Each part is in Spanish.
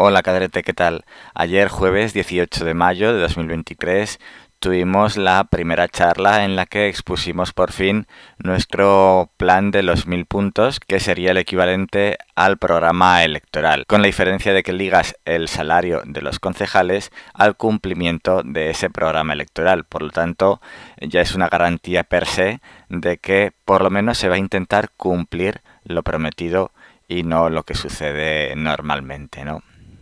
Hola cadrete, ¿qué tal? Ayer jueves 18 de mayo de 2023 tuvimos la primera charla en la que expusimos por fin nuestro plan de los 1000 puntos, que sería el equivalente al programa electoral, con la diferencia de que ligas el salario de los concejales al cumplimiento de ese programa electoral. Por lo tanto, ya es una garantía per se de que por lo menos se va a intentar cumplir lo prometido y no lo que sucede normalmente, ¿no?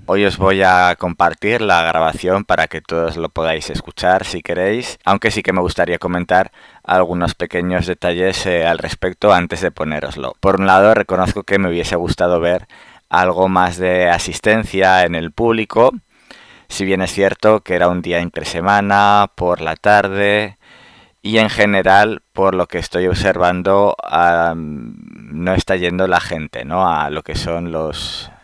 Hoy os voy a compartir la grabación para que todos lo podáis escuchar si queréis, aunque sí que me gustaría comentar algunos pequeños detalles al respecto antes de ponéroslo. Por un lado, reconozco que me hubiese gustado ver algo más de asistencia en el público, si bien es cierto que era un día entre semana, por la tarde, y en general, por lo que estoy observando, no está yendo la gente, ¿no?, a lo que son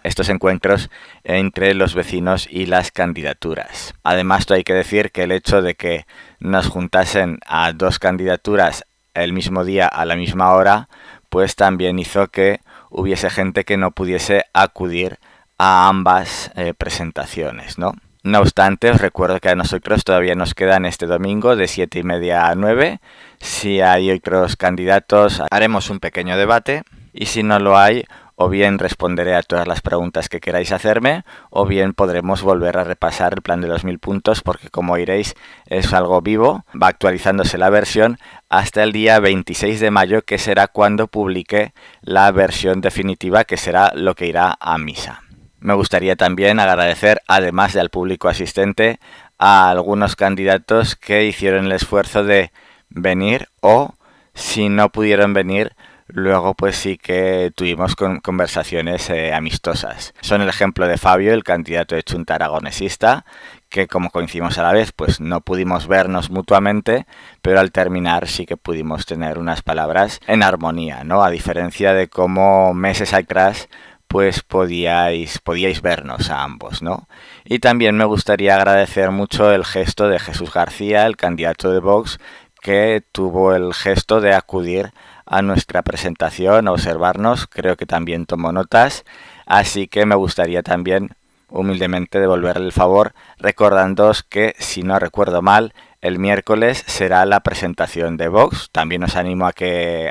estos encuentros entre los vecinos y las candidaturas. Además, hay que decir que el hecho de que nos juntasen a dos candidaturas el mismo día a la misma hora, pues también hizo que hubiese gente que no pudiese acudir a ambas presentaciones, ¿no? No obstante, os recuerdo que a nosotros todavía nos quedan este domingo de 7:30 a 9. Si hay otros candidatos, haremos un pequeño debate, y si no lo hay, o bien responderé a todas las preguntas que queráis hacerme, o bien podremos volver a repasar el plan de los 1000 puntos, porque como oiréis es algo vivo, va actualizándose la versión hasta el día 26 de mayo, que será cuando publique la versión definitiva, que será lo que irá a misa. Me gustaría también agradecer, además del público asistente, a algunos candidatos que hicieron el esfuerzo de venir, o si no pudieron venir, luego pues sí que tuvimos conversaciones amistosas. Son el ejemplo de Fabio, el candidato de Chunta Aragonesista, que como coincidimos a la vez, pues no pudimos vernos mutuamente, pero al terminar sí que pudimos tener unas palabras en armonía, ¿no? A diferencia de cómo meses atrás pues podíais vernos a ambos, ¿no? Y también me gustaría agradecer mucho el gesto de Jesús García, el candidato de Vox, que tuvo el gesto de acudir a nuestra presentación, a observarnos. Creo que también tomó notas, así que me gustaría también humildemente devolverle el favor, recordándoos que, si no recuerdo mal, el miércoles será la presentación de Vox. También os animo a que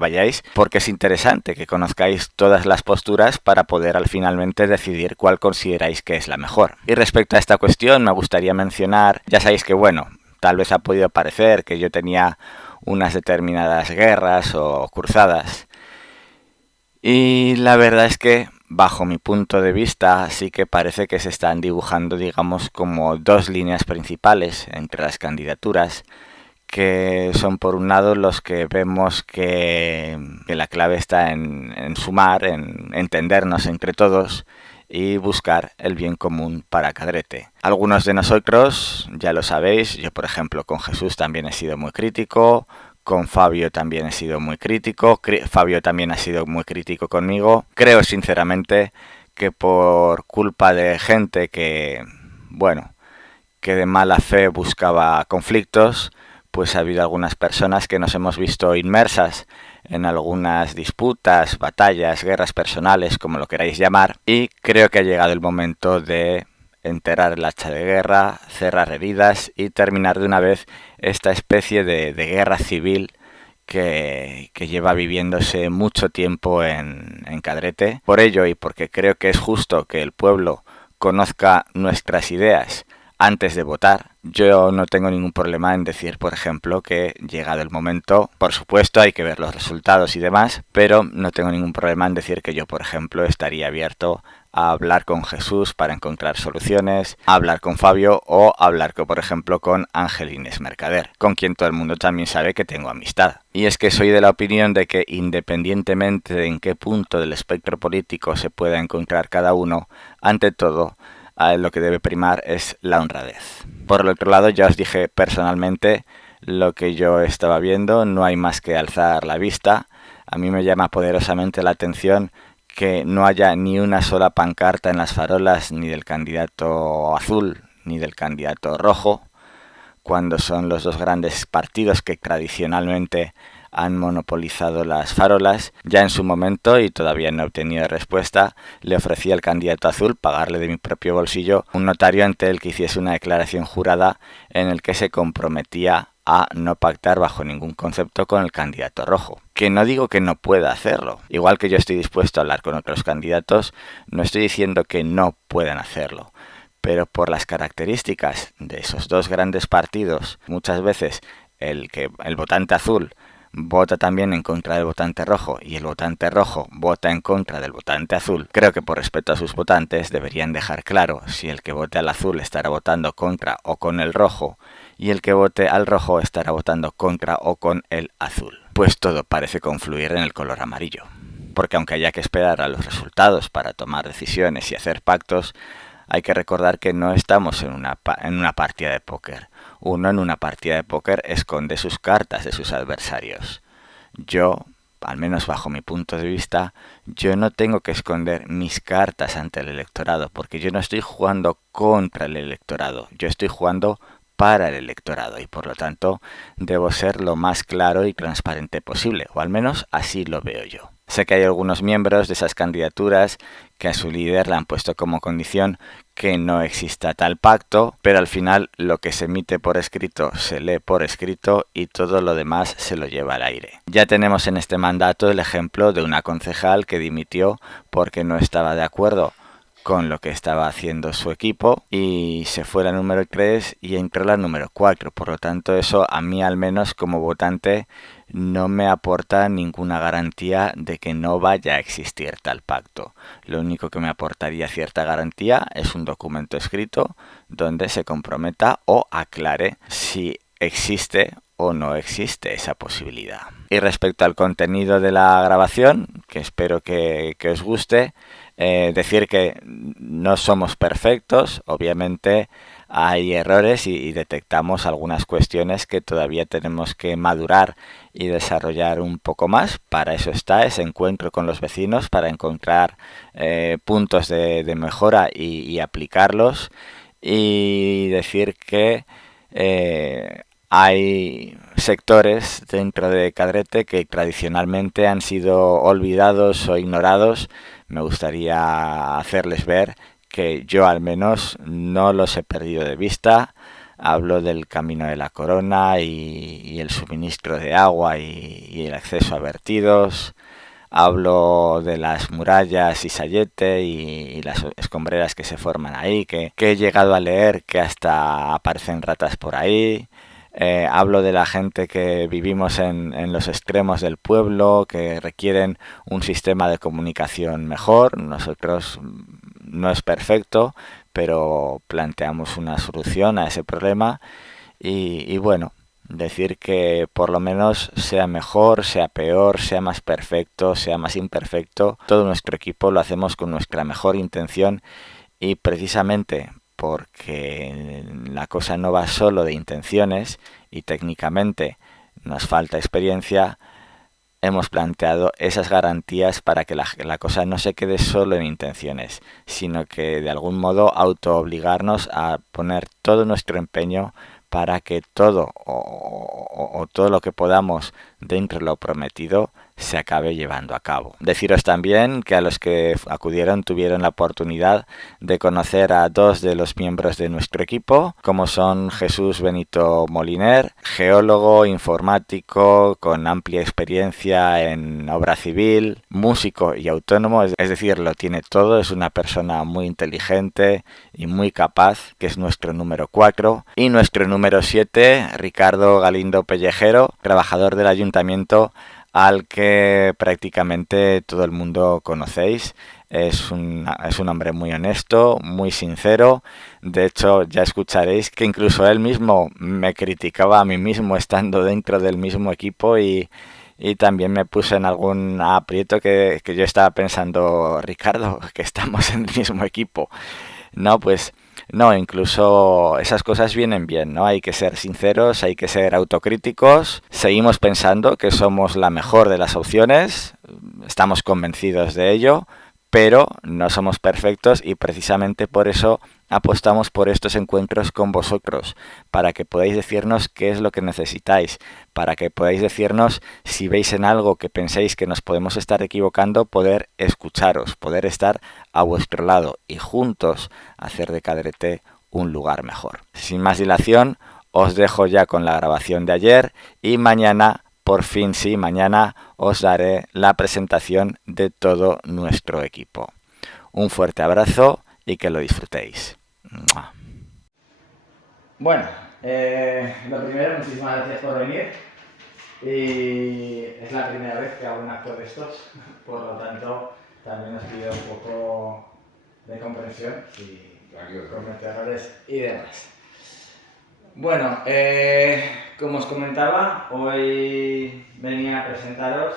vayáis, porque es interesante que conozcáis todas las posturas para poder finalmente decidir cuál consideráis que es la mejor. Y respecto a esta cuestión, me gustaría mencionar, ya sabéis que bueno, tal vez ha podido parecer que yo tenía unas determinadas guerras o cruzadas, y la verdad es que, bajo mi punto de vista, sí que parece que se están dibujando, digamos, como dos líneas principales entre las candidaturas, que son por un lado los que vemos que la clave está en sumar, en entendernos entre todos y buscar el bien común para Cadrete. Algunos de nosotros, ya lo sabéis, yo por ejemplo con Jesús también he sido muy crítico, con Fabio también he sido muy crítico, Fabio también ha sido muy crítico conmigo. Creo sinceramente que por culpa de gente que, bueno, que de mala fe buscaba conflictos, pues ha habido algunas personas que nos hemos visto inmersas en algunas disputas, batallas, guerras personales, como lo queráis llamar, y creo que ha llegado el momento de enterrar el hacha de guerra, cerrar heridas y terminar de una vez esta especie de guerra civil que lleva viviéndose mucho tiempo en Cadrete. Por ello, y porque creo que es justo que el pueblo conozca nuestras ideas antes de votar, yo no tengo ningún problema en decir, por ejemplo, que llegado el momento, por supuesto hay que ver los resultados y demás, pero no tengo ningún problema en decir que yo, por ejemplo, estaría abierto a hablar con Jesús para encontrar soluciones, a hablar con Fabio o a hablar, por ejemplo, con Ángel Inés Mercader, con quien todo el mundo también sabe que tengo amistad. Y es que soy de la opinión de que, independientemente de en qué punto del espectro político se pueda encontrar cada uno, ante todo, lo que debe primar es la honradez. Por el otro lado, ya os dije personalmente lo que yo estaba viendo, no hay más que alzar la vista. A mí me llama poderosamente la atención que no haya ni una sola pancarta en las farolas, ni del candidato azul ni del candidato rojo, cuando son los dos grandes partidos que tradicionalmente han monopolizado las farolas. Ya en su momento, y todavía no he obtenido respuesta, le ofrecí al candidato azul pagarle de mi propio bolsillo un notario ante el que hiciese una declaración jurada en el que se comprometía a no pactar bajo ningún concepto con el candidato rojo. Que no digo que no pueda hacerlo. Igual que yo estoy dispuesto a hablar con otros candidatos, no estoy diciendo que no puedan hacerlo. Pero por las características de esos dos grandes partidos, muchas veces el votante azul vota también en contra del votante rojo y el votante rojo vota en contra del votante azul, creo que por respeto a sus votantes deberían dejar claro si el que vote al azul estará votando contra o con el rojo y el que vote al rojo estará votando contra o con el azul. Pues todo parece confluir en el color amarillo. Porque aunque haya que esperar a los resultados para tomar decisiones y hacer pactos, hay que recordar que no estamos en una partida de póker. Uno en una partida de póker esconde sus cartas de sus adversarios. Yo, al menos bajo mi punto de vista, yo no tengo que esconder mis cartas ante el electorado, porque yo no estoy jugando contra el electorado, yo estoy jugando para el electorado y por lo tanto debo ser lo más claro y transparente posible, o al menos así lo veo yo. Sé que hay algunos miembros de esas candidaturas que a su líder le han puesto como condición que no exista tal pacto, pero al final lo que se emite por escrito se lee por escrito y todo lo demás se lo lleva al aire. Ya tenemos en este mandato el ejemplo de una concejal que dimitió porque no estaba de acuerdo con lo que estaba haciendo su equipo y se fue la número 3 y entró la número 4. Por lo tanto, eso a mí al menos como votante no me aporta ninguna garantía de que no vaya a existir tal pacto. Lo único que me aportaría cierta garantía es un documento escrito donde se comprometa o aclare si existe o no existe esa posibilidad. Y respecto al contenido de la grabación, que espero que os guste, decir que no somos perfectos, obviamente hay errores y detectamos algunas cuestiones que todavía tenemos que madurar y desarrollar un poco más. Para eso está ese encuentro con los vecinos, para encontrar puntos de mejora y aplicarlos. Y decir que hay sectores dentro de Cadrete que tradicionalmente han sido olvidados o ignorados. Me gustaría hacerles ver que yo al menos no los he perdido de vista. Hablo del Camino de la Corona y el suministro de agua y el acceso a vertidos. Hablo de las murallas y Sayete y las escombreras que se forman ahí, que he llegado a leer que hasta aparecen ratas por ahí. Hablo de la gente que vivimos en los extremos del pueblo, que requieren un sistema de comunicación mejor. Nosotros no es perfecto, pero planteamos una solución a ese problema y bueno, decir que por lo menos sea mejor, sea peor, sea más perfecto, sea más imperfecto, todo nuestro equipo lo hacemos con nuestra mejor intención y precisamente porque la cosa no va solo de intenciones y técnicamente nos falta experiencia, hemos planteado esas garantías para que la cosa no se quede solo en intenciones, sino que de algún modo autoobligarnos a poner todo nuestro empeño para que todo o todo lo que podamos dentro de lo prometido se acabe llevando a cabo. Deciros también que a los que acudieron tuvieron la oportunidad de conocer a dos de los miembros de nuestro equipo, como son Jesús Benito Moliner, geólogo, informático, con amplia experiencia en obra civil, músico y autónomo, es decir, lo tiene todo, es una persona muy inteligente y muy capaz, que es nuestro número 4, y nuestro número 7, Ricardo Galindo Pellejero, trabajador del ayuntamiento, al que prácticamente todo el mundo conocéis. Es un hombre muy honesto, muy sincero. De hecho, ya escucharéis que incluso él mismo me criticaba a mí mismo estando dentro del mismo equipo y también me puse en algún aprieto que yo estaba pensando, Ricardo, que estamos en el mismo equipo. No, pues no, incluso esas cosas vienen bien, ¿no? Hay que ser sinceros, hay que ser autocríticos. Seguimos pensando que somos la mejor de las opciones, estamos convencidos de ello, pero no somos perfectos y precisamente por eso apostamos por estos encuentros con vosotros, para que podáis decirnos qué es lo que necesitáis, para que podáis decirnos si veis en algo que penséis que nos podemos estar equivocando, poder escucharos, poder estar a vuestro lado y juntos hacer de Cadrete un lugar mejor. Sin más dilación, os dejo ya con la grabación de ayer y mañana, por fin sí, mañana os daré la presentación de todo nuestro equipo. Un fuerte abrazo y que lo disfrutéis. Bueno, lo primero, muchísimas gracias por venir. Y es la primera vez que hago un acto de estos, por lo tanto, también os pido un poco de comprensión y cometo errores y demás. Bueno, como os comentaba, hoy venía a presentaros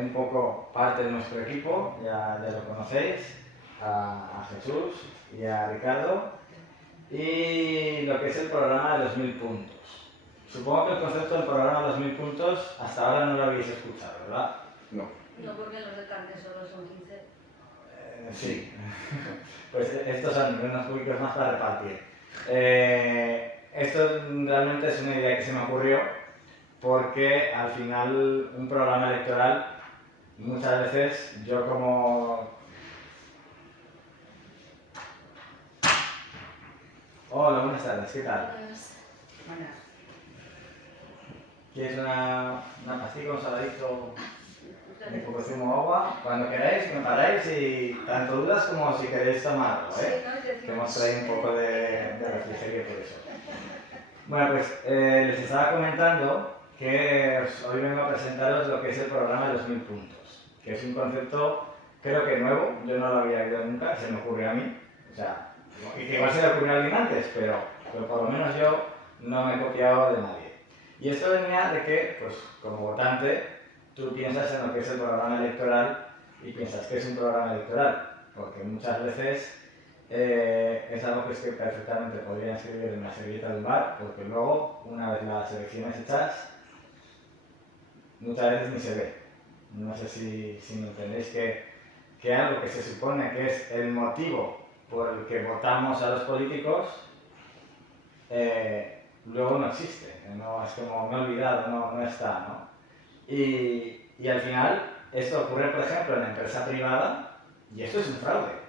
un poco parte de nuestro equipo, ya lo conocéis, a Jesús y a Ricardo, y lo que es el programa de los 1000 puntos. Supongo que el concepto del programa de los 1000 puntos hasta ahora no lo habéis escuchado, ¿verdad? No. No, porque los de Cante solo son 15. Sí. Pues estos son unos públicos más para repartir. Esto realmente es una idea que se me ocurrió porque al final un programa electoral muchas veces yo como... Hola, buenas tardes, ¿qué tal? Buenas. ¿Quieres una pastilla, un saladito, un poco de zumo o agua? Cuando queráis, me paráis y tanto dudas como si queréis tomarlo, ¿eh? Que hemos traído un poco de refrigerio por eso. Bueno, pues les estaba comentando que hoy vengo a presentaros lo que es el programa de los 1000 puntos, que es un concepto creo que nuevo, yo no lo había oído nunca, se me ocurrió a mí, o sea, y que igual se le ocurrió a alguien antes, pero por lo menos yo no me he copiado de nadie. Y esto venía de que, pues como votante, tú piensas en lo que es el programa electoral y piensas que es un programa electoral, porque muchas veces es algo que es que perfectamente podría escribir en una servilleta de un bar, porque luego, una vez las elecciones hechas, muchas veces ni se ve. No sé si me entendéis que algo que se supone que es el motivo por el que votamos a los políticos, luego no existe, no, es como me he olvidado, no está, ¿no? Y al final, esto ocurre, por ejemplo, en la empresa privada, y esto es un fraude,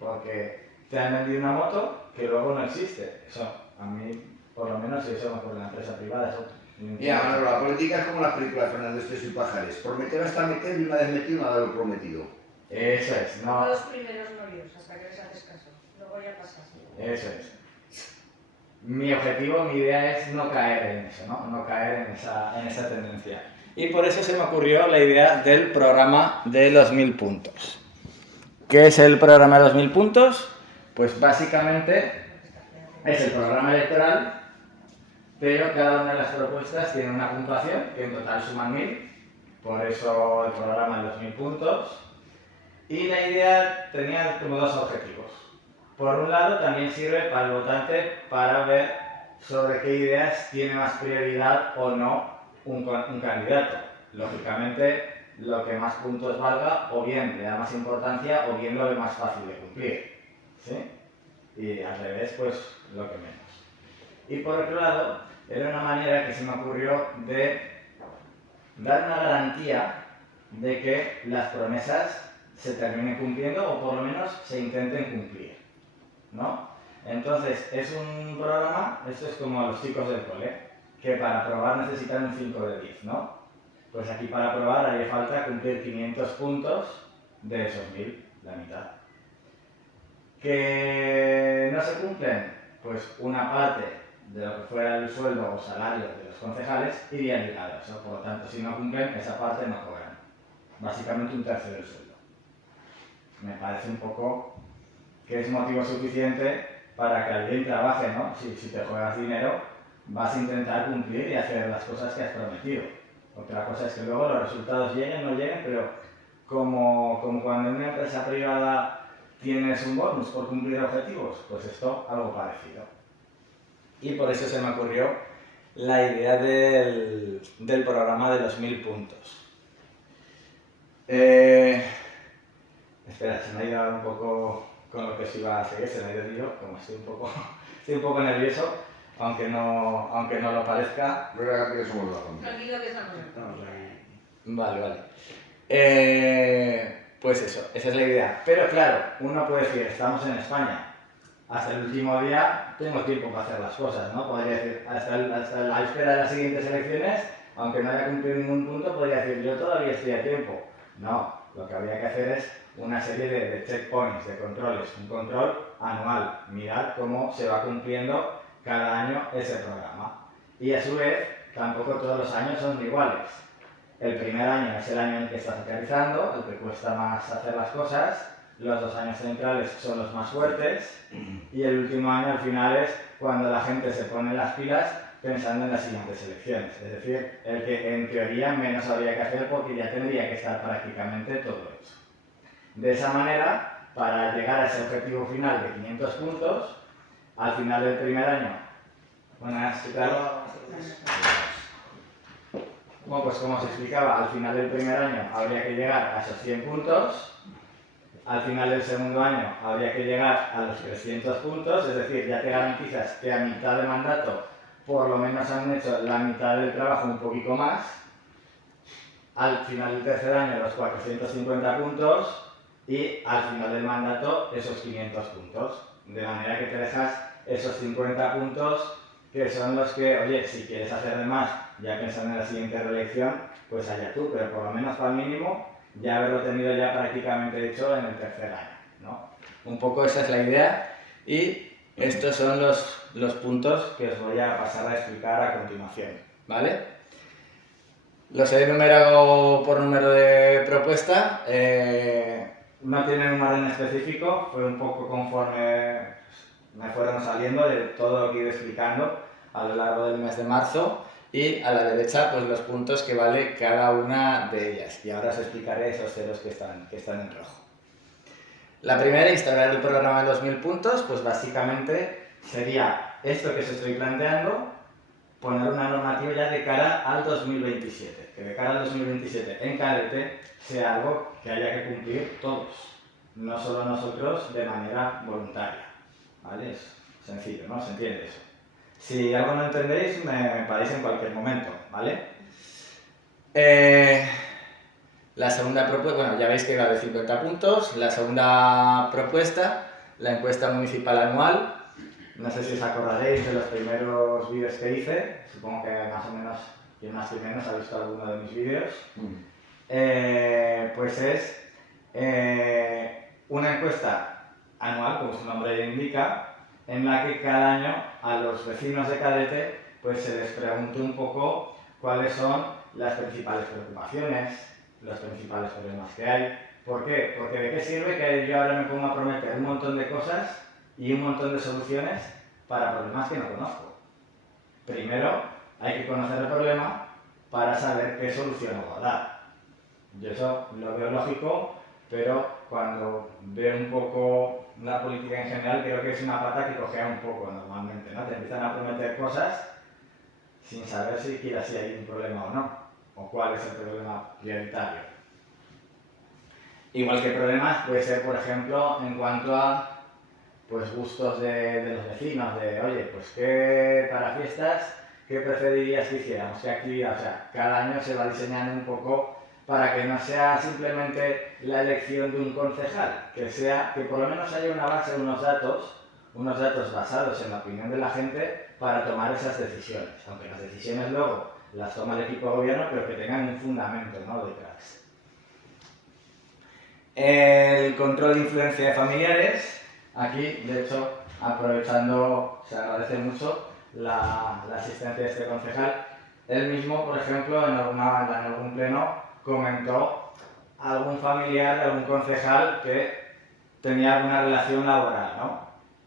porque te han vendido una moto que luego no existe. Eso, a mí, por lo menos, si eso me ocurre en la empresa privada, eso... Ya, Manolo, la política es como las películas de Fernando Esteso y Pajares. Prometer hasta meter y una vez metido nada de lo prometido. Eso es, no... Como los primeros novios, hasta que les haces caso. Luego ya pasas. Eso es. Mi objetivo, mi idea es no caer en eso, ¿no? No caer en esa tendencia. Y por eso se me ocurrió la idea del programa de los 1000 puntos. ¿Qué es el programa de los 1000 puntos? Pues básicamente es el programa electoral, pero cada una de las propuestas tiene una puntuación que en total suman 1000, por eso el programa de los 1000 puntos. Y la idea tenía como dos objetivos. Por un lado, también sirve para el votante para ver sobre qué ideas tiene más prioridad o no un candidato. Lógicamente, lo que más puntos valga, o bien le da más importancia, o bien lo ve más fácil de cumplir. ¿Sí? Y al revés, pues lo que menos. Y por otro lado, era una manera que se me ocurrió de dar una garantía de que las promesas se terminen cumpliendo o por lo menos se intenten cumplir, ¿no? Entonces, es un programa, esto es como los chicos del cole, que para aprobar necesitan un 5 de 10, ¿no? Pues aquí para aprobar haría falta cumplir 500 puntos de esos 1000, la mitad. ¿Que no se cumplen? Pues una parte de lo que fuera el sueldo o salario de los concejales iría ligado a eso. Por lo tanto, si no cumplen, esa parte no cobran. Básicamente un tercio del sueldo. Me parece un poco que es motivo suficiente para que alguien trabaje, ¿no? Si te juegas dinero, vas a intentar cumplir y hacer las cosas que has prometido. Otra cosa es que luego los resultados lleguen o no lleguen, pero como cuando en una empresa privada tienes un bonus por cumplir objetivos, pues esto algo parecido. Y por eso se me ocurrió la idea del programa de los 1000 puntos. Espera, se me ha ido ahora un poco con lo que se iba a seguir, se me ha ido el hilo, como estoy un poco nervioso, aunque no lo parezca. Ruega que somos la familia. Tranquilo que estamos. Vale. Pues eso, esa es la idea. Pero claro, uno puede decir, estamos en España, hasta el último día tengo tiempo para hacer las cosas, ¿no? Podría decir, hasta la espera de las siguientes elecciones, aunque no haya cumplido ningún punto, podría decir, yo todavía estoy a tiempo. No, lo que habría que hacer es una serie de checkpoints, de controles, un control anual, mirar cómo se va cumpliendo cada año ese programa. Y a su vez, tampoco todos los años son iguales. El primer año es el año en el que estás aterrizando, el que cuesta más hacer las cosas, los 2 años centrales son los más fuertes y el último año al final es cuando la gente se pone las pilas pensando en las siguientes elecciones. Es decir, el que en teoría menos habría que hacer porque ya tendría que estar prácticamente todo hecho. De esa manera, para llegar a ese objetivo final de 500 puntos, al final del primer año, bueno, pues como se explicaba, al final del primer año habría que llegar a esos 100 puntos, al final del segundo año habría que llegar a los 300 puntos, es decir, ya te garantizas que a mitad de mandato por lo menos han hecho la mitad del trabajo, un poquito más. Al final del tercer año los 450 puntos y al final del mandato esos 500 puntos. De manera que te dejas esos 50 puntos que son los que, oye, si quieres hacer de más, ya pensando en la siguiente reelección, pues allá tú, pero por lo menos para el mínimo ya haberlo tenido ya prácticamente hecho en el tercer año, ¿no? Un poco esa es la idea y estos son los puntos que os voy a pasar a explicar a continuación, ¿vale? Los he enumerado por número de propuesta, no tienen un orden específico, fue un poco conforme me fueron saliendo de todo lo que he ido explicando a lo largo del mes de marzo y a la derecha pues los puntos que vale cada una de ellas y ahora os explicaré esos ceros que están en rojo. La primera, instaurar el programa de 2000 puntos, pues básicamente sería esto que os estoy planteando, poner una normativa ya de cara al 2027, que de cara al 2027 en cadete sea algo que haya que cumplir todos, no solo nosotros de manera voluntaria, ¿vale? Es sencillo, ¿no? Se entiende eso. Si algo no entendéis, me paráis en cualquier momento, ¿vale? La segunda propuesta, bueno, ya veis que era de 50 puntos. La segunda propuesta, la encuesta municipal anual. No sé si os acordaréis de los primeros vídeos que hice. Supongo que más o menos, quien más y menos ha visto alguno de mis vídeos. Pues es una encuesta anual, como su nombre indica, en la que cada año a los vecinos de Cadete pues se les pregunte un poco cuáles son las principales preocupaciones, los principales problemas que hay. ¿Por qué? Porque ¿de qué sirve que yo ahora me ponga a prometer un montón de cosas y un montón de soluciones para problemas que no conozco? Primero hay que conocer el problema para saber qué solución va a dar. Yo eso lo veo lógico, pero cuando veo un poco la política en general creo que es una pata que cojea un poco normalmente, ¿no? Te empiezan a prometer cosas sin saber siquiera si hay un problema o no, o cuál es el problema prioritario. Igual que problemas puede ser, por ejemplo, en cuanto a pues, gustos de los vecinos, de oye, pues qué para fiestas, ¿qué preferirías que hiciéramos? ¿Qué actividad? O sea, cada año se va diseñando un poco para que no sea simplemente la elección de un concejal, que sea que por lo menos haya una base, unos datos basados en la opinión de la gente para tomar esas decisiones, aunque las decisiones luego las toma el equipo de gobierno, pero que tengan un fundamento, ¿no?, detrás. El control de influencia de familiares, aquí de hecho aprovechando, se agradece mucho la asistencia de este concejal. Él mismo, por ejemplo, en algún pleno comentó algún familiar de algún concejal que tenía alguna relación laboral, ¿no?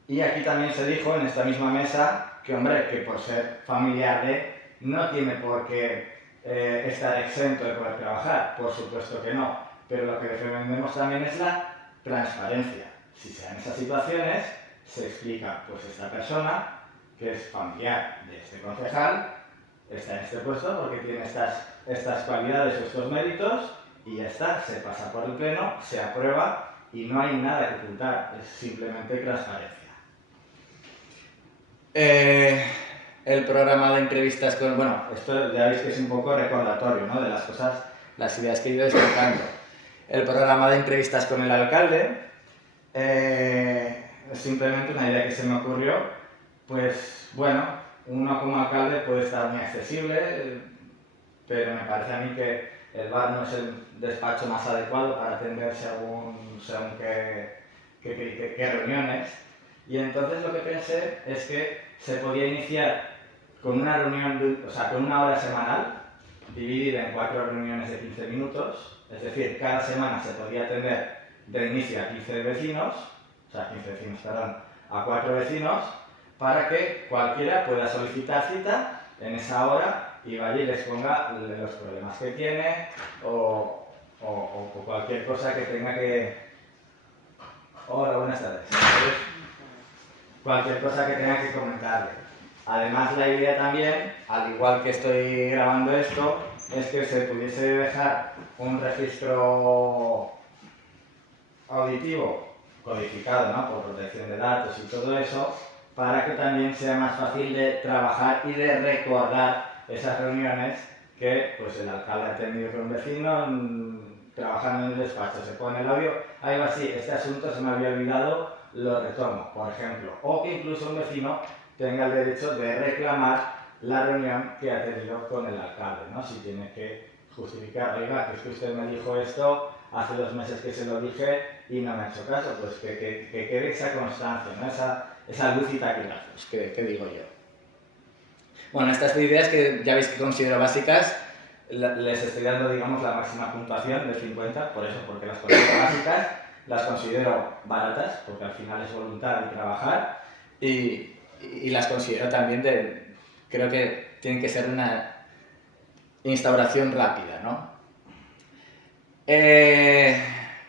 Y aquí también se dijo en esta misma mesa que, hombre, que por ser familiar de no tiene por qué estar exento de poder trabajar, por supuesto que no, pero lo que defendemos también es la transparencia. Si se dan esas situaciones, se explica, pues esta persona, que es familiar de este concejal, está en este puesto porque tiene estas cualidades o estos méritos y ya está, se pasa por el pleno, se aprueba y no hay nada que ocultar, es simplemente transparencia. El programa de entrevistas con... Bueno, esto ya veis que es un poco recordatorio, ¿no?, de las cosas, las ideas que he ido destacando. El programa de entrevistas con el alcalde es simplemente una idea que se me ocurrió. Pues bueno, uno como alcalde puede estar muy accesible, pero me parece a mí que el bar no es el despacho más adecuado para atender según qué reuniones. Y entonces lo que pensé es que se podía iniciar con una reunión, con una hora semanal, dividida en 4 reuniones de 15 minutos, es decir, cada semana se podía atender de inicio a 15 vecinos, a 4 vecinos, para que cualquiera pueda solicitar cita en esa hora y vaya y les ponga los problemas que tiene o cualquier cosa que tenga que... Hola, buenas tardes. Cualquier cosa que tenga que comentarle. Además, la idea también, al igual que estoy grabando esto, es que se pudiese dejar un registro auditivo codificado, ¿no?, por protección de datos y todo eso, para que también sea más fácil de trabajar y de recordar esas reuniones que pues, el alcalde ha tenido con un vecino trabajando en el despacho. Se pone el audio, ahí va, sí, este asunto se me había olvidado, lo retomo, por ejemplo. O que incluso un vecino tenga el derecho de reclamar la reunión que ha tenido con el alcalde, ¿no? Si tiene que justificar, oiga, que es que usted me dijo esto hace 2 meses que se lo dije y no me ha hecho caso, pues que quede esa constancia, ¿no?, esa luz y taquígrafos, que digo yo. Bueno, estas ideas que ya veis que considero básicas, les estoy dando, digamos, la máxima puntuación de 50, por eso, porque las considero básicas, las considero baratas, porque al final es voluntad y trabajar, y las considero también creo que tienen que ser una instauración rápida, ¿no?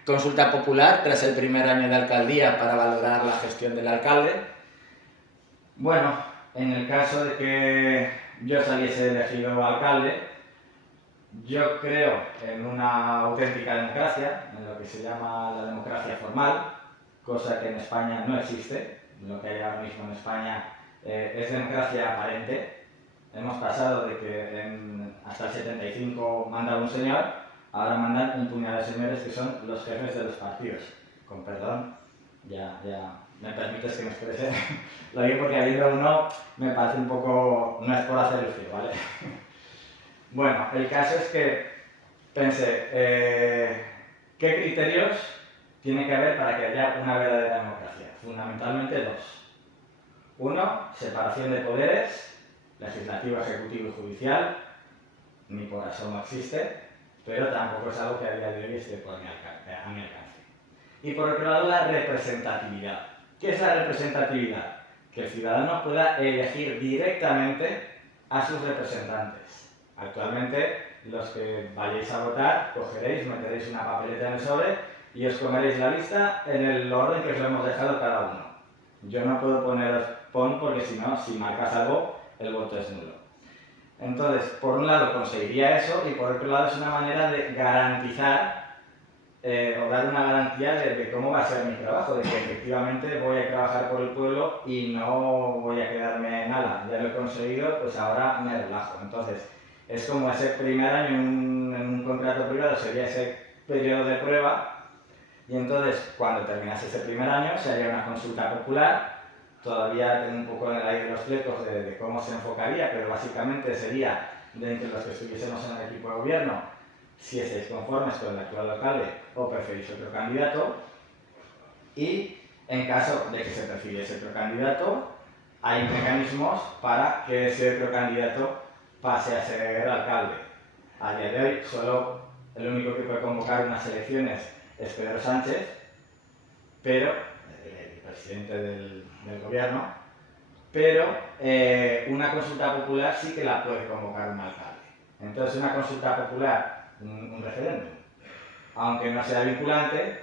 Consulta popular tras el primer año de alcaldía para valorar la gestión del alcalde. Bueno, en el caso de que yo saliese elegido alcalde, yo creo en una auténtica democracia, en lo que se llama la democracia formal, cosa que en España no existe. Lo que hay ahora mismo en España es democracia aparente. Hemos pasado de que hasta el 75 manda un señor, ahora mandan un puñado de señores que son los jefes de los partidos. Con perdón, ya me permites que me exprese. Lo digo porque habiendo uno me parece un poco... no es por hacer el frío, ¿vale? Bueno, el caso es que pensé, ¿qué criterios tiene que haber para que haya una verdadera democracia? Fundamentalmente 2. 1, separación de poderes, legislativo, ejecutivo y judicial, ni por asomo existe, pero tampoco es algo que a día de hoy esté a mi alcance. Y por otro lado, la representatividad. ¿Qué es la representatividad? Que el ciudadano pueda elegir directamente a sus representantes. Actualmente, los que vayáis a votar, cogeréis, meteréis una papeleta en el sobre y os comeréis la lista en el orden que os lo hemos dejado cada uno. Yo no puedo poneros pon porque si no, si marcas algo, el voto es nulo. Entonces, por un lado conseguiría eso y por otro lado es una manera de garantizar o dar una garantía de cómo va a ser mi trabajo, de que efectivamente voy a trabajar por el pueblo y no voy a quedarme nada. Ya lo he conseguido, pues ahora me relajo. Entonces, es como ese primer año en un contrato privado, sería ese periodo de prueba, y entonces cuando terminase ese primer año se haría una consulta popular. Todavía tengo un poco en el aire los flecos de cómo se enfocaría, pero básicamente sería de entre los que estuviésemos en el equipo de gobierno, si estáis conformes con el actual alcalde o preferís otro candidato, y en caso de que se prefiriese otro candidato, hay mecanismos para que ese otro candidato pase a ser alcalde. A día de hoy, solo el único que puede convocar unas elecciones es Pedro Sánchez, pero el presidente del gobierno, pero una consulta popular sí que la puede convocar un alcalde. Entonces, una consulta popular, un referéndum, aunque no sea vinculante,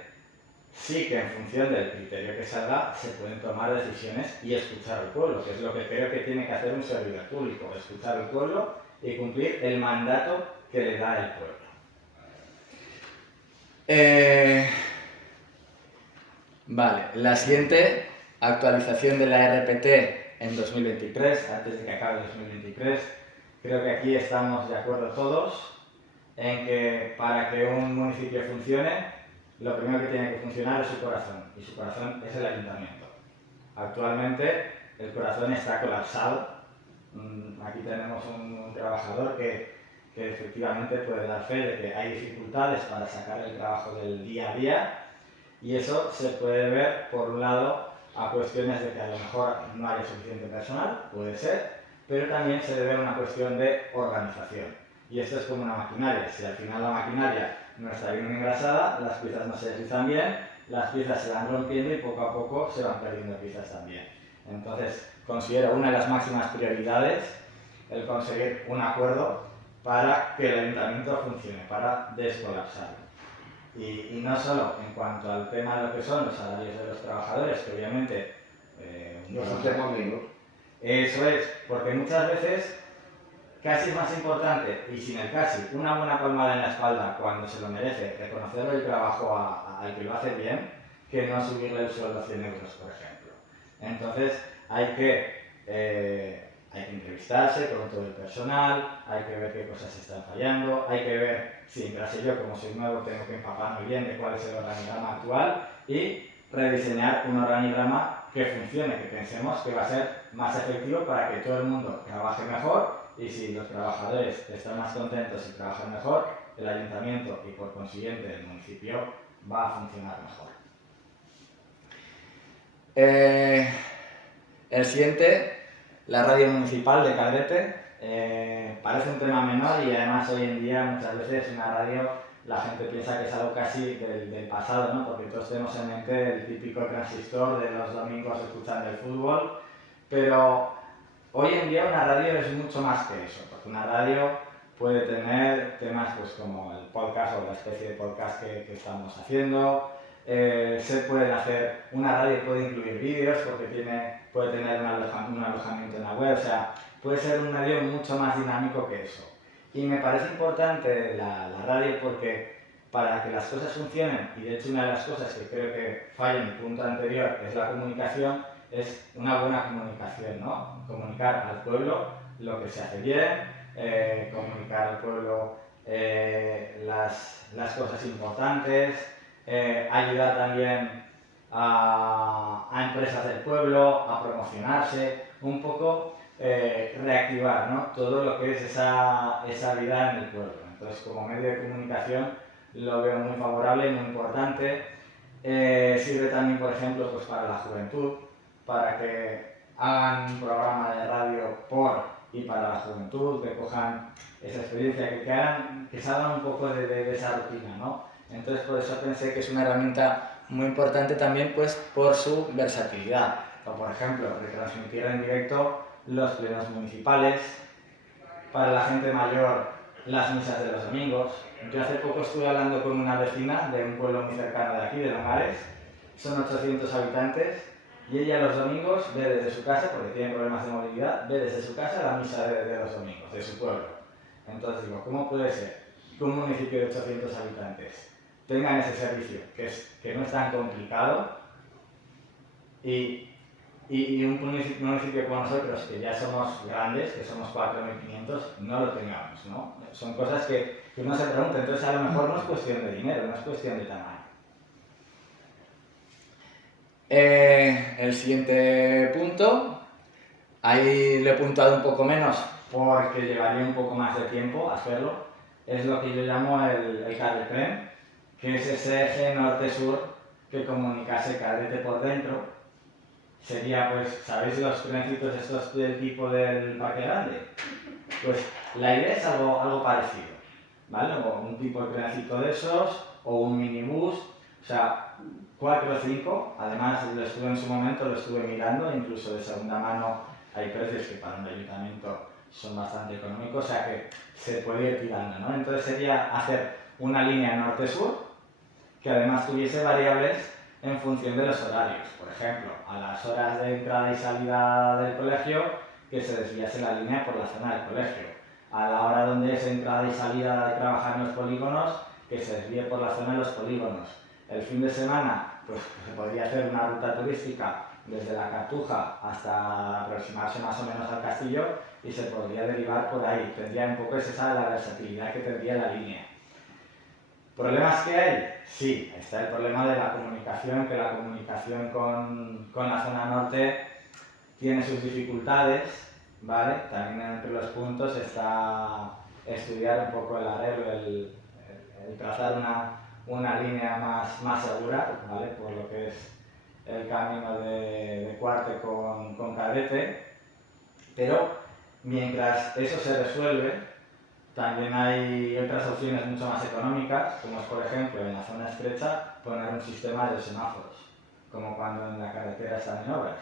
sí que en función del criterio que salga se pueden tomar decisiones y escuchar al pueblo, que es lo que creo que tiene que hacer un servidor público, escuchar al pueblo y cumplir el mandato que le da el pueblo. Vale, la siguiente actualización de la RPT en 2023, antes de que acabe 2023, creo que aquí estamos de acuerdo todos en que para que un municipio funcione, lo primero que tiene que funcionar es su corazón, y su corazón es el ayuntamiento. Actualmente el corazón está colapsado. Aquí tenemos un trabajador que efectivamente puede dar fe de que hay dificultades para sacar el trabajo del día a día, y eso se puede ver, por un lado, a cuestiones de que a lo mejor no haya suficiente personal, puede ser, pero también se debe a una cuestión de organización. Y esto es como una maquinaria. Si al final la maquinaria no está bien engrasada, las piezas no se deslizan bien, las piezas se van rompiendo y poco a poco se van perdiendo piezas también. Entonces, considero una de las máximas prioridades el conseguir un acuerdo para que el ayuntamiento funcione, para descolapsarlo. Y no solo en cuanto al tema de lo que son los salarios de los trabajadores, que obviamente... no es un tema menos. Eso es, porque muchas veces casi es más importante, y sin el casi, una buena palmada en la espalda cuando se lo merece, reconocerle el trabajo al que lo hace bien, que no subirle el sueldo a 100 euros, por ejemplo. Entonces hay que entrevistarse con todo el personal, hay que ver qué cosas están fallando, hay que ver si en clase yo, como soy nuevo, tengo que empaparme bien de cuál es el organigrama actual y rediseñar un organigrama que funcione, que pensemos que va a ser más efectivo para que todo el mundo trabaje mejor, y si los trabajadores están más contentos y trabajan mejor, el ayuntamiento y por consiguiente el municipio va a funcionar mejor. El siguiente, la radio municipal de Cadrete. Parece un tema menor y además hoy en día muchas veces una radio la gente piensa que es algo casi del pasado, ¿no? Porque todos tenemos en mente el típico transistor de los domingos escuchando el fútbol, pero hoy en día una radio es mucho más que eso, porque una radio puede tener temas pues, como el podcast o la especie de podcast que estamos haciendo. Se pueden hacer, una radio puede incluir vídeos porque puede tener un alojamiento en la web, o sea, puede ser un medio mucho más dinámico que eso. Y me parece importante la radio porque para que las cosas funcionen, y de hecho una de las cosas que creo que falla en el punto anterior es la comunicación, es una buena comunicación, ¿no? Comunicar al pueblo lo que se hace bien, comunicar al pueblo las cosas importantes, ayudar también a empresas del pueblo a promocionarse, un poco reactivar, ¿no? Todo lo que es esa vida en el pueblo. Entonces, como medio de comunicación lo veo muy favorable y muy importante. Sirve también, por ejemplo, pues para la juventud, para que hagan un programa de radio por y para la juventud, que cojan esa experiencia, que salgan un poco de esa rutina, ¿no? Entonces por eso pensé que es una herramienta muy importante también pues por su versatilidad. O por ejemplo, retransmitir en directo los plenos municipales, para la gente mayor las misas de los domingos. Yo hace poco estuve hablando con una vecina de un pueblo muy cercano de aquí, de Linares, son 800 habitantes, y ella los domingos ve desde su casa, porque tiene problemas de movilidad, ve desde su casa la misa de los domingos, de su pueblo. Entonces digo, ¿cómo puede ser que un municipio de 800 habitantes tengan ese servicio, que no es tan complicado, y un municipio como nosotros, que ya somos grandes, que somos 4.500, no lo tengamos, ¿no? Son cosas que uno se pregunta, entonces a lo mejor no es cuestión de dinero, no es cuestión de tamaño. El siguiente punto, ahí lo he puntuado un poco menos porque llevaría un poco más de tiempo hacerlo, es lo que yo llamo el Cadretren, que es ese eje norte-sur que comunicase Cadrete por dentro. Sería, pues, ¿sabéis los trencitos estos del tipo del Parque Grande? Pues la idea es algo parecido, ¿vale? O un tipo de trencito de esos, o un minibús, o sea, 4 o 5, además lo estuve en su momento, lo estuve mirando, incluso de segunda mano hay precios que para un ayuntamiento son bastante económicos, o sea que se puede ir tirando, ¿no? Entonces sería hacer una línea norte-sur, que además tuviese variables en función de los horarios. Por ejemplo, a las horas de entrada y salida del colegio, que se desviase la línea por la zona del colegio. A la hora donde es entrada y salida de trabajar en los polígonos, que se desvíe por la zona de los polígonos. El fin de semana, pues se podría hacer una ruta turística desde la Cartuja hasta aproximarse más o menos al castillo y se podría derivar por ahí. Tendría un poco esa la versatilidad que tendría la línea. ¿Problemas que hay? Sí, está el problema de la comunicación, que la comunicación con la zona norte tiene sus dificultades, ¿vale? También entre los puntos está estudiar un poco el arreglo, el trazar una línea más segura, ¿vale? Por lo que es el camino de Cuarte con Cadete, pero mientras eso se resuelve, también hay otras opciones mucho más económicas, como es, por ejemplo, en la zona estrecha, poner un sistema de semáforos, como cuando en la carretera están en obras.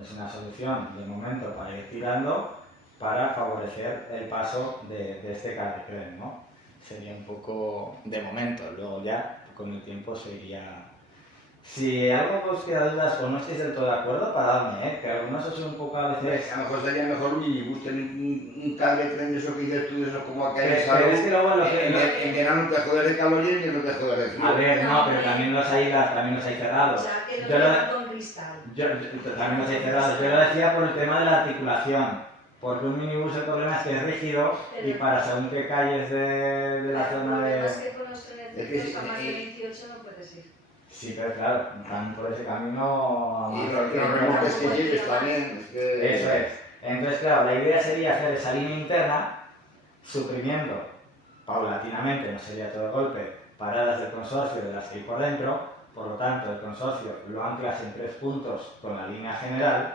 Es una solución de momento para ir tirando para favorecer el paso de este carril, ¿no? Sería un poco de momento, luego ya con el tiempo se iría. Si algo os queda dudas o no estáis del todo de acuerdo, paradme, que algunos os un poco a veces. A lo mejor sería mejor un minibús, tener un cable tren de eso que dices tú, de eso como acá en Pero es que luego lo que. En verano te jodes de calor y en invierno te jodes de frío. A ver, no, pero también los hay cerrados. O sea, que Yo lo lo- tengan con cristal. También los hay cerrados. Yo lo decía por el tema de la articulación. Porque un minibús el problema es que es rígido y para según qué calles de la zona de. Es que con los trenes a más de 28 no puedes ir. Sí, pero claro, van por ese camino. Y los remolques que lleves también. Eso es. Entonces, claro, la idea sería hacer esa línea interna, suprimiendo paulatinamente, no sería todo de golpe, paradas del consorcio de las que hay por dentro. Por lo tanto, el consorcio lo anclas en 3 puntos con la línea general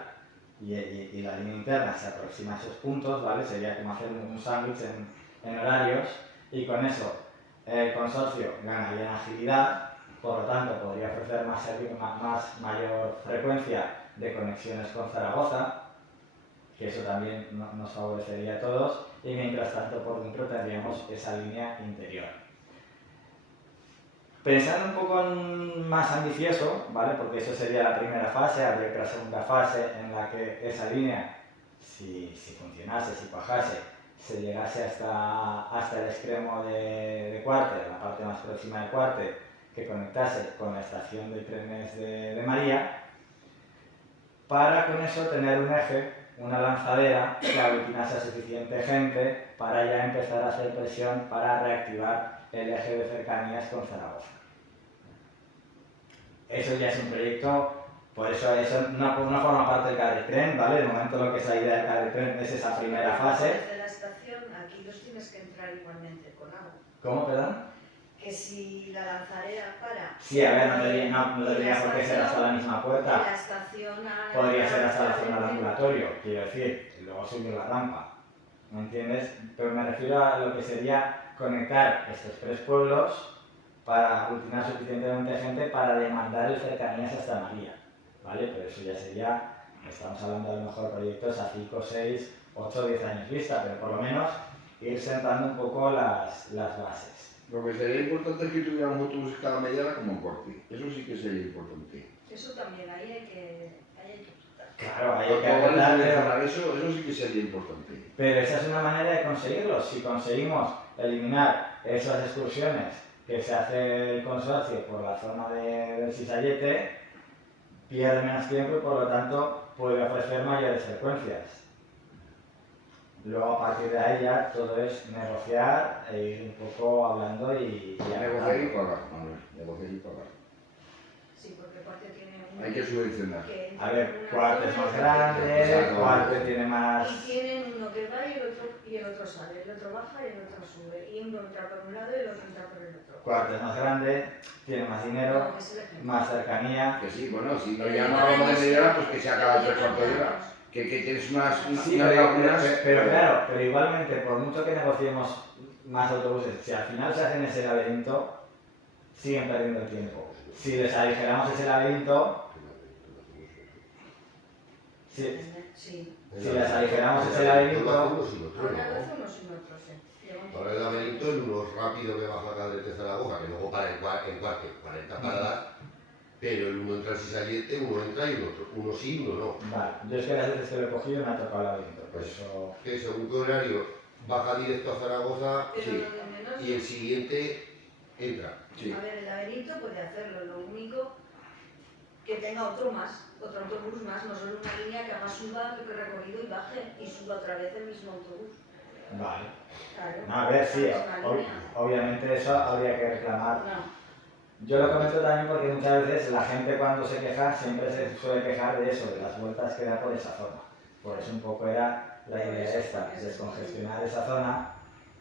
y la línea interna se aproxima a esos puntos, ¿vale? Sería como hacer un sándwich en horarios y con eso el consorcio ganaría en agilidad. Por lo tanto, podría ofrecer mayor frecuencia de conexiones con Zaragoza, que eso también nos favorecería a todos, y mientras tanto por dentro tendríamos esa línea interior. Pensando un poco más ambicioso, ¿vale? Porque eso sería la primera fase, habría que la segunda fase en la que esa línea, si funcionase, si cuajase, se llegase hasta el extremo de Cuarte, la parte más próxima de Cuarte, que conectase con la estación de trenes de María, para con eso tener un eje, una lanzadera que aglutinase a suficiente gente para ya empezar a hacer presión para reactivar el eje de cercanías con Zaragoza. Eso ya es un proyecto, por eso no forma parte del Carretren, ¿vale? De momento lo que es la idea del Carretren es esa primera fase. Desde la estación aquí los tienes que entrar igualmente con agua. ¿Cómo, perdón? Que si la lanzadera para. Sí, a ver, no debería por qué ser hasta la misma puerta. La estación Podría ser hasta la zona del ambulatorio, quiero decir, y luego subir la rampa. ¿Me entiendes? Pero me refiero a lo que sería conectar estos 3 pueblos para aglutinar suficientemente gente para demandar el cercanías hasta María, ¿vale? Pero eso ya sería, estamos hablando a lo mejor proyectos a 5, 6, 8, 10 años vista, pero por lo menos ir sentando un poco las bases. Lo que sería importante es que tuviéramos autobuses cada media hora como en Corti. Eso sí que sería importante. Eso también, ahí hay que optar. Claro, hay Porque que igual apretar, eso sí que sería importante. pero esa es una manera de conseguirlo. Si conseguimos eliminar esas excursiones que se hace el consorcio por la zona del Sisayete, pierde menos tiempo y por lo tanto puede ofrecer mayores frecuencias. Luego a partir de ahí ya todo es negociar e ir un poco hablando y Negociar y pagar, Manuel. Negociar y pagar. Sí, porque Cuarte tiene un... Hay que subvencionar. A ver, Cuarte es más grande, Cuarte tiene más. Y tienen uno que va y el otro sale, el otro baja y el otro sube. Y uno entra por un lado y el otro entra por el otro. Cuarte es más grande, tiene más dinero, No, que es el ejemplo. más cercanía. Que sí, bueno, si no llamamos de media hora, pues que se haga 3/4 de hora. Que tienes unas Sí, lagunas. pero claro, pero igualmente, por mucho que negociemos más autobuses, si al final se hacen ese laberinto, siguen perdiendo el tiempo. Si les aligeramos ese laberinto, si les aligeramos ese laberinto, Ahora lo hace uno sin otro, sí. Ahora el laberinto, el uno rápido que baja acá desde Zaragoza, que luego para en Cuarte, 40 paradas, pero el uno entra al Sisayete, uno entra y uno sí, uno no. vale, yo es que las veces que lo he cogido me ha tocado el laberinto, por eso. Que según qué horario baja directo a Zaragoza Pero Sí. lo de menos... y el siguiente entra. Sí. A ver, el laberinto puede hacerlo, lo único que tenga otro autobús más, no solo una línea que haga suba el recorrido y baje y suba otra vez el mismo autobús. Vale. Claro. No, a ver, sí, Es una línea. obviamente eso habría que reclamar. No. Yo lo comento también porque muchas veces la gente cuando se queja siempre se suele quejar de eso, de las vueltas que da por esa zona. Por eso un poco era la idea esta, descongestionar esa zona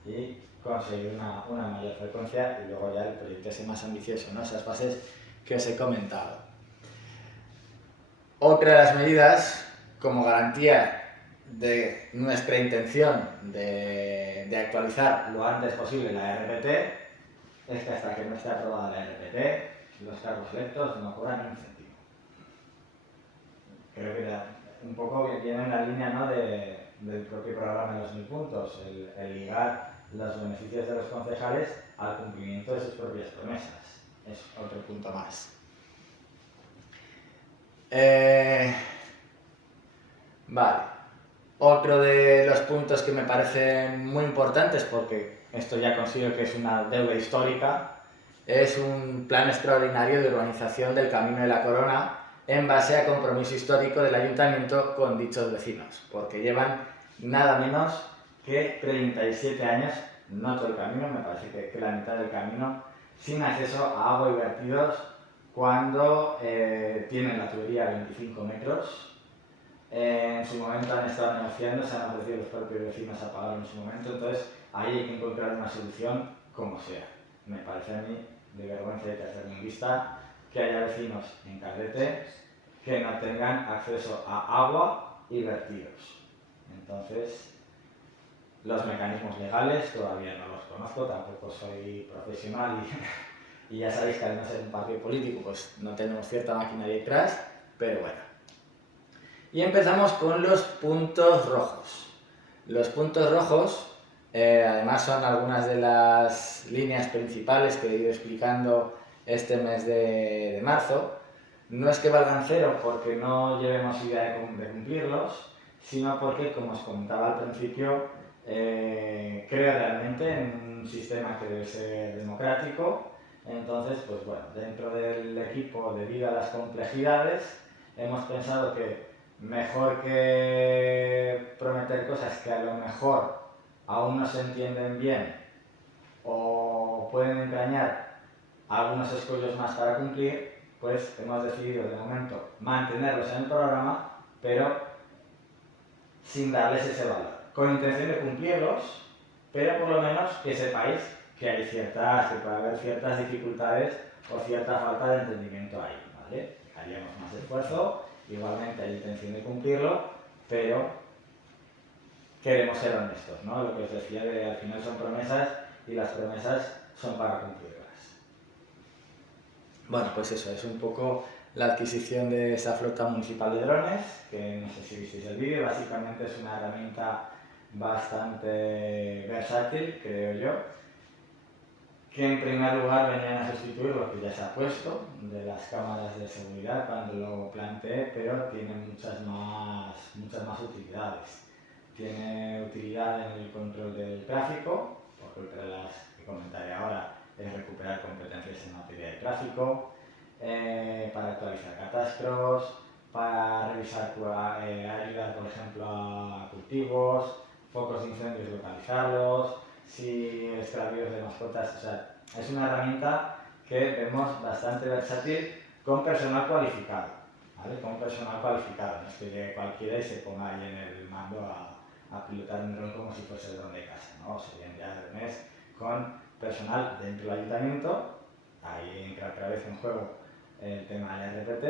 y conseguir una mayor frecuencia y luego ya el proyecto sea más ambicioso, ¿no? Esas fases que os he comentado. Otra de las medidas, como garantía de nuestra intención de actualizar lo antes posible la RPT, es que hasta que no esté aprobada la RPT, los cargos electos no cobran ni un céntimo. Creo que un poco viene en la línea, ¿no?, del propio programa de los 1000 puntos, el ligar los beneficios de los concejales al cumplimiento de sus propias promesas. Es otro punto más. Vale. Otro de los puntos que me parecen muy importantes, porque esto ya considero que es una deuda histórica, es un plan extraordinario de urbanización del Camino de la Corona en base a compromiso histórico del Ayuntamiento con dichos vecinos, porque llevan nada menos que 37 años, no todo el camino, me parece que la mitad del camino, sin acceso a agua y vertidos cuando tienen la tubería a 25 metros. En su momento han estado negociando, se han ofrecido los propios vecinos a pagarlo en su momento, entonces ahí hay que encontrar una solución como sea. Me parece a mí de vergüenza y tercermundista que haya vecinos en Caldete que no tengan acceso a agua y vertidos. Entonces, los mecanismos legales todavía no los conozco, tampoco soy profesional y ya sabéis que al no ser un partido político pues no tenemos cierta maquinaria detrás, pero bueno. Y empezamos con los puntos rojos. Los puntos rojos, además, son algunas de las líneas principales que he ido explicando este mes de marzo. No es que valgan cero porque no llevemos idea de cumplirlos, sino porque, como os comentaba al principio, creo realmente en un sistema que debe ser democrático. Entonces, pues bueno, dentro del equipo, debido a las complejidades, hemos pensado que mejor que prometer cosas que a lo mejor aún no se entienden bien o pueden entrañar algunos escollos más para cumplir, pues hemos decidido de momento mantenerlos en el programa, pero sin darles ese valor, con intención de cumplirlos, pero por lo menos que sepáis que hay que puede haber ciertas dificultades o cierta falta de entendimiento ahí, ¿vale? Haríamos más esfuerzo. Igualmente hay intención de cumplirlo, pero queremos ser honestos, ¿no? Lo que os decía de al final son promesas y las promesas son para cumplirlas. Bueno, pues eso, es un poco la adquisición de esa flota municipal de drones, que no sé si visteis el vídeo, básicamente es una herramienta bastante versátil, creo yo, que en primer lugar venían a sustituir lo que ya se ha puesto de las cámaras de seguridad cuando lo planteé, pero tiene muchas más utilidades. Tiene utilidad en el control del tráfico, porque otra de las que comentaré ahora es recuperar competencias en materia de tráfico, para actualizar catastros, para revisar, ayudar por ejemplo a cultivos, focos de incendios localizarlos, si extravíos de mascotas, o sea, es una herramienta que vemos bastante versátil con personal cualificado, ¿vale? Con personal cualificado, no es que llegue cualquiera y se ponga ahí en el mando a pilotar un dron como si fuese el dron de casa, ¿no? Serían ya drones con personal dentro del ayuntamiento, ahí entra otra vez en juego el tema de la RPT,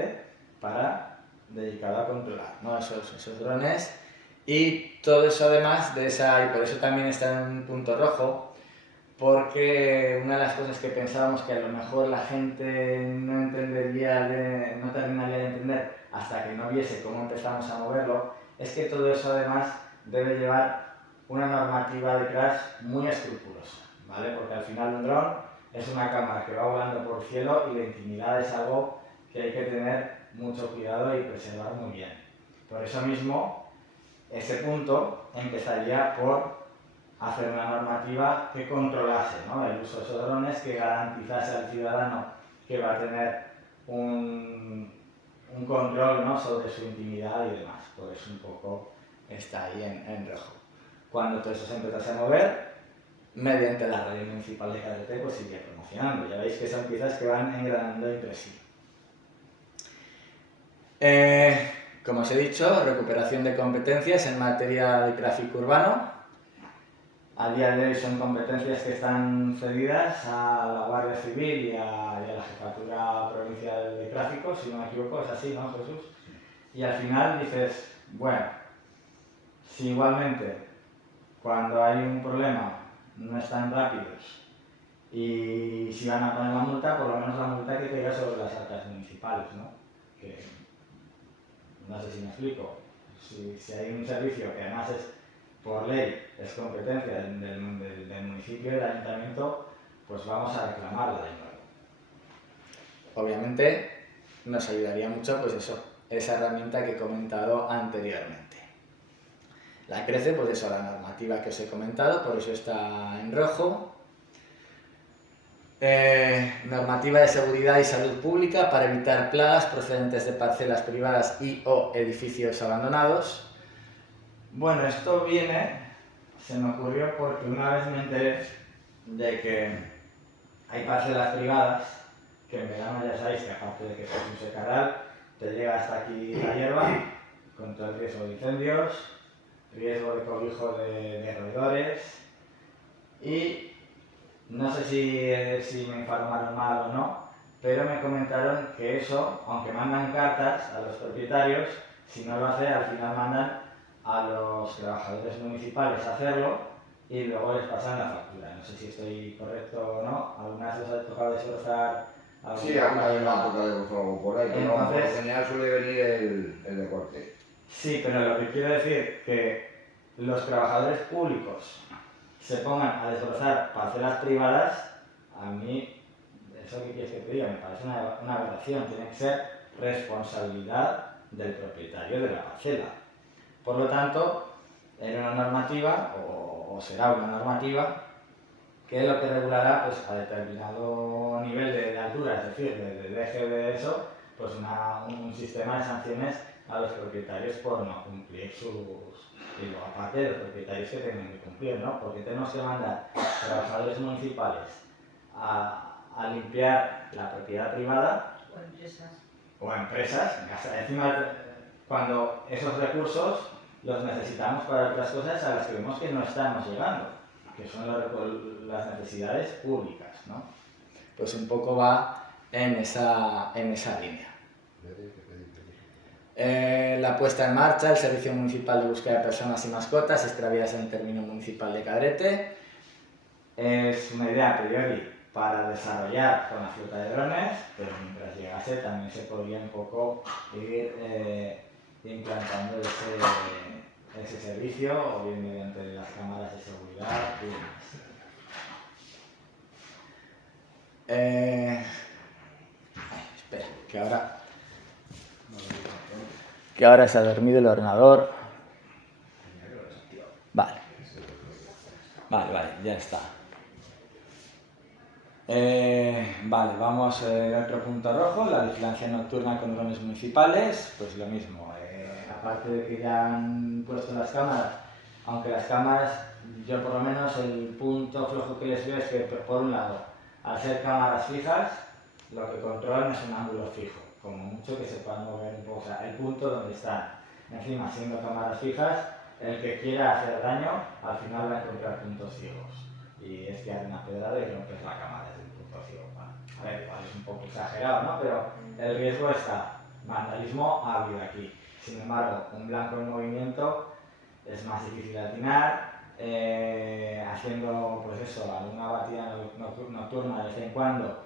dedicado a controlar, ¿no? esos drones. Y todo eso además de esa, y por eso también está en un punto rojo, porque una de las cosas que pensábamos que a lo mejor la gente no entendería, no terminaría de entender hasta que no viese cómo empezamos a moverlo, es que todo eso además debe llevar una normativa detrás muy escrupulosa, ¿vale? Porque al final un dron es una cámara que va volando por el cielo y la intimidad es algo que hay que tener mucho cuidado y preservar muy bien. Por eso mismo, ese punto empezaría por hacer una normativa que controlase, ¿no?, el uso de esos drones, que garantizase al ciudadano que va a tener un control, ¿no?, sobre su intimidad y demás. Por eso un poco está ahí en rojo. Cuando todo eso se empezase a mover, mediante la radio municipal de Cadete, pues sigue promocionando. Ya veis que son piezas que van engranando entre sí. Como os he dicho, recuperación de competencias en materia de tráfico urbano. A día de hoy son competencias que están cedidas a la Guardia Civil y a la Jefatura Provincial de Tráfico, si no me equivoco, es así, ¿no, Jesús? Y al final dices, bueno, si igualmente cuando hay un problema no están rápidos y si van a poner la multa, por lo menos la multa que caiga sobre las arcas municipales, ¿no? Que, no sé si me explico. Si hay un servicio que además es, por ley, es competencia del municipio y del ayuntamiento, pues vamos a reclamarla de nuevo. Obviamente nos ayudaría mucho, pues eso, esa herramienta que he comentado anteriormente. La crece, pues eso, la normativa que os he comentado, por eso está en rojo. Normativa de seguridad y salud pública para evitar plagas procedentes de parcelas privadas y o edificios abandonados. Bueno, esto se me ocurrió porque una vez me enteré de que hay parcelas privadas que en verano ya sabéis que aparte de que es un secarral, te llega hasta aquí la hierba, con todo el riesgo de incendios, riesgo de cobijo de roedores, y no sé si me informaron mal o no, pero me comentaron que eso, aunque mandan cartas a los propietarios, si no lo hace, al final mandan a los trabajadores municipales a hacerlo y luego les pasan la factura. No sé si estoy correcto o no. ¿Alguna vez os ha tocado desbrozar algo? Sí, a mí me ha tocado desbrozar algo por ahí, pero Entonces, por lo general suele venir el de corte. Sí, pero lo que quiero decir que los trabajadores públicos se pongan a desbrozar parcelas privadas, a mí, eso que quieres que te diga, me parece una aberración. Tiene que ser responsabilidad del propietario de la parcela. Por lo tanto, era una normativa, o será una normativa, que es lo que regulará, pues, a determinado nivel de altura, es decir, del eje de eso, pues un sistema de sanciones a los propietarios por no cumplir y luego aparte de los propietarios que tienen que cumplir, ¿no? Porque tenemos que mandar trabajadores municipales a limpiar la propiedad privada o a empresas, encima cuando esos recursos los necesitamos para otras cosas a las que vemos que no estamos llegando, que son las necesidades públicas, ¿no? Pues un poco va en esa línea. La puesta en marcha del Servicio Municipal de Búsqueda de Personas y Mascotas extraviadas en el término municipal de Cadete. Es una idea a priori para desarrollar con la flota de drones, pero mientras llegase también se podría un poco ir implantando ese servicio, o bien mediante las cámaras de seguridad y demás. Espera, que ahora se ha dormido el ordenador. Vale, ya está. Vale, vamos a otro punto rojo, la vigilancia nocturna con drones municipales. Pues lo mismo, aparte de que ya han puesto las cámaras, aunque las cámaras, yo por lo menos el punto flojo que les veo es que, por un lado, al ser cámaras fijas, lo que controlan es un ángulo fijo, como mucho que se puedan mover un poco, o sea, el punto donde están. Encima, siendo cámaras fijas, el que quiera hacer daño, al final va a encontrar puntos ciegos. Y es que hay una pedrada y rompes la cámara desde un punto ciego. Bueno, a ver, igual es un poco exagerado, ¿no? Pero el riesgo está. Vandalismo ha habido aquí. Sin embargo, un blanco en movimiento es más difícil de atinar. Haciendo, pues eso, alguna batida nocturna de vez en cuando,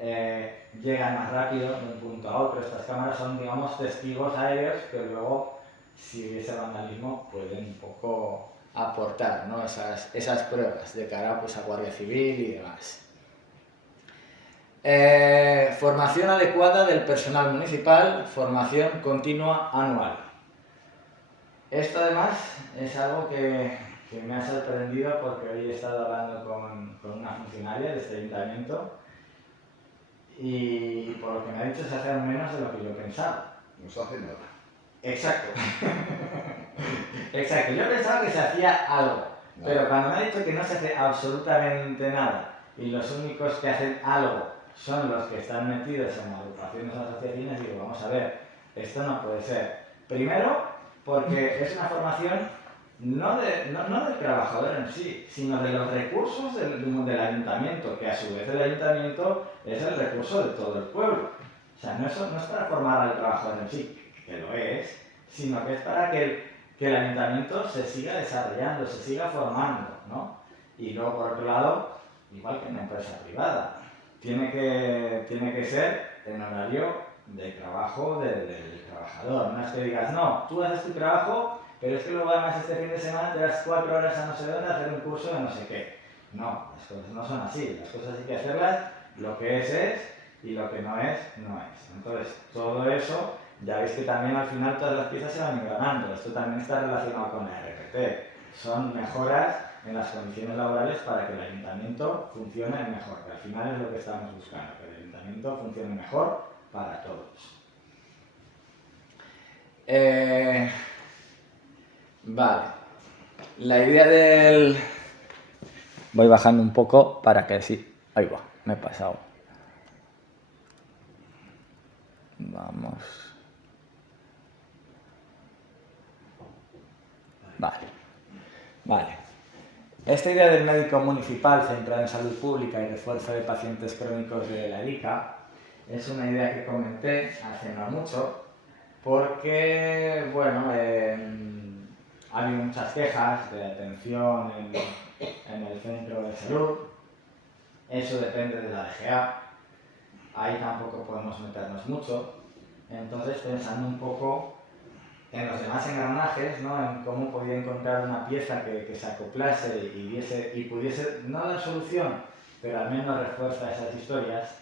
llegan más rápido de un punto a otro. Estas cámaras son, digamos, testigos aéreos que luego, si hubiese vandalismo, pueden un poco aportar, ¿no? esas pruebas de cara, pues, a Guardia Civil y demás. Formación adecuada del personal municipal, formación continua anual. Esto además es algo que que me ha sorprendido porque hoy he estado hablando con una funcionaria de este ayuntamiento y por lo que me ha dicho se hace menos de lo que yo pensaba. No se hace nada. Exacto. Exacto. Yo pensaba que se hacía algo, pero cuando me ha dicho que no se hace absolutamente nada y los únicos que hacen algo son los que están metidos en agrupaciones o asociaciones, digo, vamos a ver, esto no puede ser. Primero, porque es una formación no del trabajador en sí, sino de los recursos del ayuntamiento, que a su vez el ayuntamiento es el recurso de todo el pueblo. O sea, no es para formar al trabajador en sí, que lo es, sino que es para que el ayuntamiento se siga desarrollando, se siga formando, ¿no? Y luego, por otro lado, igual que en una empresa privada, tiene que ser en horario de trabajo del trabajador. No es que digas, no, tú haces tu trabajo, pero es que luego además este fin de semana te das 4 horas a no sé dónde a hacer un curso de no sé qué. No, las cosas no son así. Las cosas hay que hacerlas, lo que es y lo que no es, no es. Entonces, todo eso, ya veis que también al final todas las piezas se van engranando. Esto también está relacionado con la RPT. Son mejoras en las condiciones laborales para que el ayuntamiento funcione mejor, que al final es lo que estamos buscando, que el ayuntamiento funcione mejor para todos. Vale, la idea del... Voy bajando un poco para que sí... Ahí va, me he pasado. Vamos... Vale. Esta idea del médico municipal centrado en salud pública y refuerzo de pacientes crónicos de la ELICA es una idea que comenté hace no mucho porque, bueno, ha habido muchas quejas de atención en el centro de salud. Eso depende de la DGA. Ahí tampoco podemos meternos mucho. Entonces, pensando un poco en los demás engranajes, ¿no? En cómo podía encontrar una pieza que se acoplase y pudiese, no dar solución, pero al menos refuerza esas historias,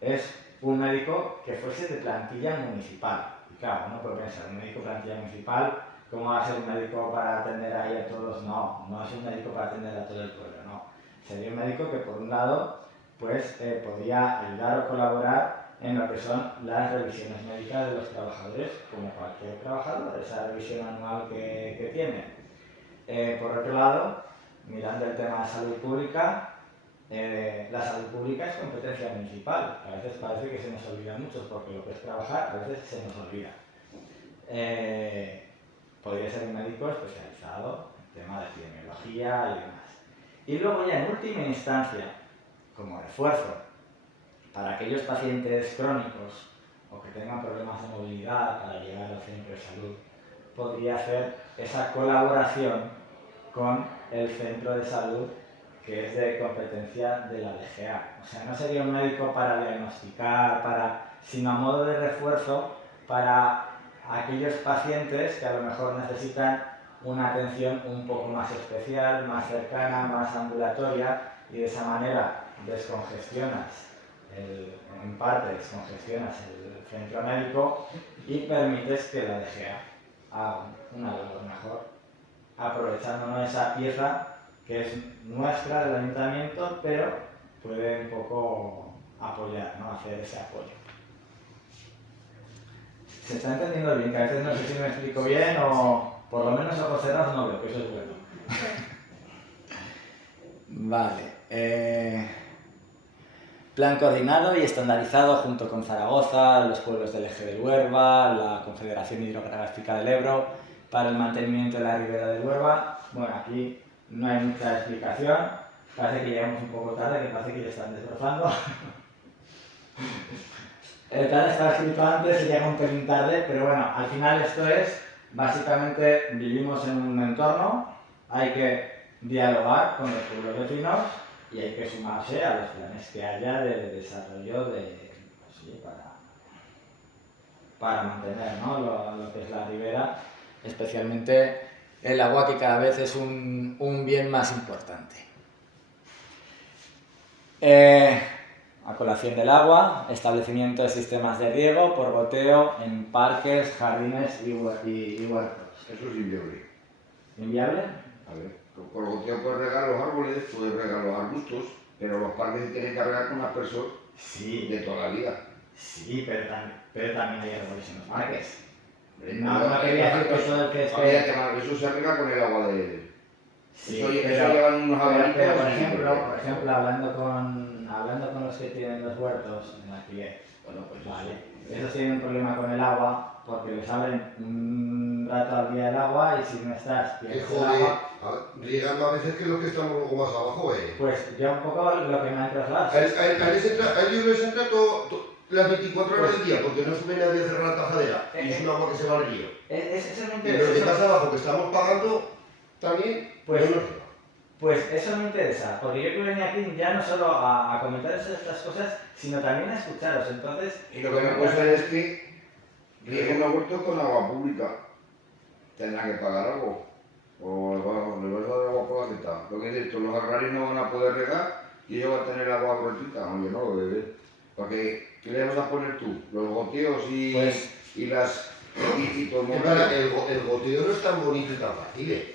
es un médico que fuese de plantilla municipal. Y claro, uno puede pensar, un médico plantilla municipal, ¿cómo va a ser un médico para atender ahí a todos? No, no es un médico para atender a todo el pueblo, no. Sería un médico que por un lado, pues podría ayudar o colaborar en lo que son las revisiones médicas de los trabajadores, como cualquier trabajador, esa revisión anual que tiene. Por otro lado, mirando el tema de salud pública, la salud pública es competencia municipal. A veces parece que se nos olvida mucho, porque lo que es trabajar a veces se nos olvida. Podría ser un médico especializado en tema de epidemiología y demás. Y luego ya en última instancia, como refuerzo, para aquellos pacientes crónicos o que tengan problemas de movilidad para llegar al centro de salud, podría hacer esa colaboración con el centro de salud que es de competencia de la DGA. O sea, no sería un médico para diagnosticar, sino a modo de refuerzo para aquellos pacientes que a lo mejor necesitan una atención un poco más especial, más cercana, más ambulatoria, y de esa manera descongestionas en parte descongestionas el centro médico y permites que la DGA haga una labor mejor, aprovechando esa pieza que es nuestra del ayuntamiento, pero puede un poco apoyar, ¿no? Hacer ese apoyo. ¿Se está entendiendo bien? Que a veces no sé si me explico bien o por lo menos ojos cerrados no veo, que eso es bueno. Vale. Plan coordinado y estandarizado junto con Zaragoza, los pueblos del Eje del Huerva, la Confederación Hidrográfica del Ebro, para el mantenimiento de la ribera del Huerva. Bueno, aquí no hay mucha explicación, parece que llegamos un poco tarde, que parece que ya están desbrozando. El plan estaba escrito antes y llega un pelín tarde, pero bueno, al final esto es, básicamente vivimos en un entorno, hay que dialogar con los pueblos vecinos y hay que sumarse a los planes que haya de desarrollo para mantener, ¿no? lo que es la ribera, especialmente el agua, que cada vez es un bien más importante. A colación del agua, establecimiento de sistemas de riego por goteo en parques, jardines y huertos. Eso es inviable. ¿Inviable? A ver, con el goteo puedes regar los árboles, puedes regar los arbustos, pero los parques se tienen que regar con aspersor Sí, de toda la vida. sí, pero también hay árboles en los parques. No, No quería decir que todo el que esté... Eso se arregla con el agua de... Sí, eso pero, llevan unos abanicos. pero, por y- ejemplo, hablando con los que tienen los huertos en alquiler, Bueno, pues vale, eso. esos tienen un problema con el agua porque les abren un rato al día el agua y si no estás Que pierdes el jode, agua. riegando a veces que los que estamos luego más abajo, Pues yo un poco lo que me ha trasladado. A ellos les entra las 24 horas del día, porque no sube nadie a cerrar la tajadera, y es un agua que se va al río. Eso me Y los de interesa. casa abajo que estamos pagando, también, Pues- no nos llega. Pues eso me interesa, porque yo que venía aquí ya no solo a comentaros estas cosas, sino también a escucharos. Entonces, Y lo que no puede ser es que rieguen los huertos con agua pública. Tendrán que pagar algo. O les vas a dar agua por la teta. Lo que es esto, los agrarios no van a poder regar y ellos van a tener agua gratuita. Oye, no, bebé. Porque, ¿qué le vas a poner tú? Los goteos y, Pues- y las... y todo el Que mundo. para, el goteo no es tan bonito y tan fácil,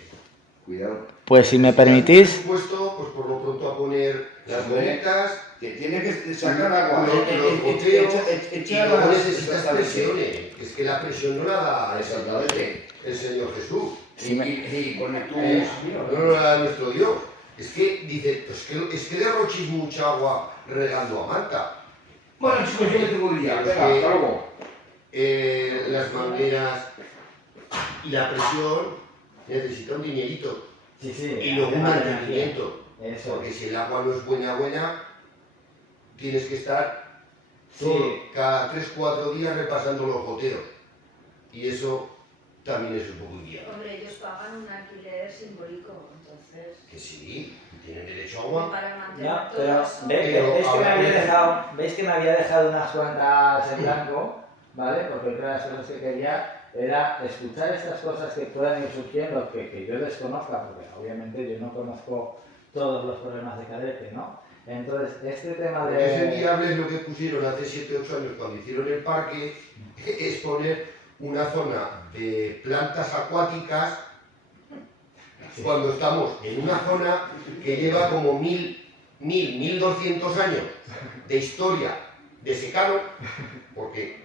Cuidado. pues si me Estás permitís, dispuesto, pues por lo pronto a poner las bolitas, Que tiene que sacar agua. los goteos, y Echar luego las- necesitas exactamente. presiones. Es que la presión no la da Exactamente. el Señor Jesús. Y con el tubo. No la da nuestro Dios. Es que dice, es que derrochis mucha agua regando a Manta. Bueno, chicos, yo me tengo que ir ya. Es Venga, que- hasta luego. Las mangueras y la presión necesita un dinerito. sí, Y luego un tema de energía. mantenimiento. Eso. Porque si el agua no es buena, tienes que estar Sí. cada 3-4 días repasando los goteos. Y eso también es un poco inviable. Hombre, ellos pagan un alquiler simbólico, entonces... Que sí, tienen derecho a agua. Para mantener No, todo pero eso... veis que me había dejado unas cuantas en blanco, ¿vale? Porque otra de las cosas que quería era escuchar estas cosas que puedan ir surgiendo, que yo desconozca, porque obviamente yo no conozco todos los problemas de cadete, ¿no? Entonces, este tema Porque es de... inviable lo que pusieron hace 7-8 años cuando hicieron el parque, es poner una zona de plantas acuáticas cuando estamos en una zona que lleva como 1200 años de historia de secano, porque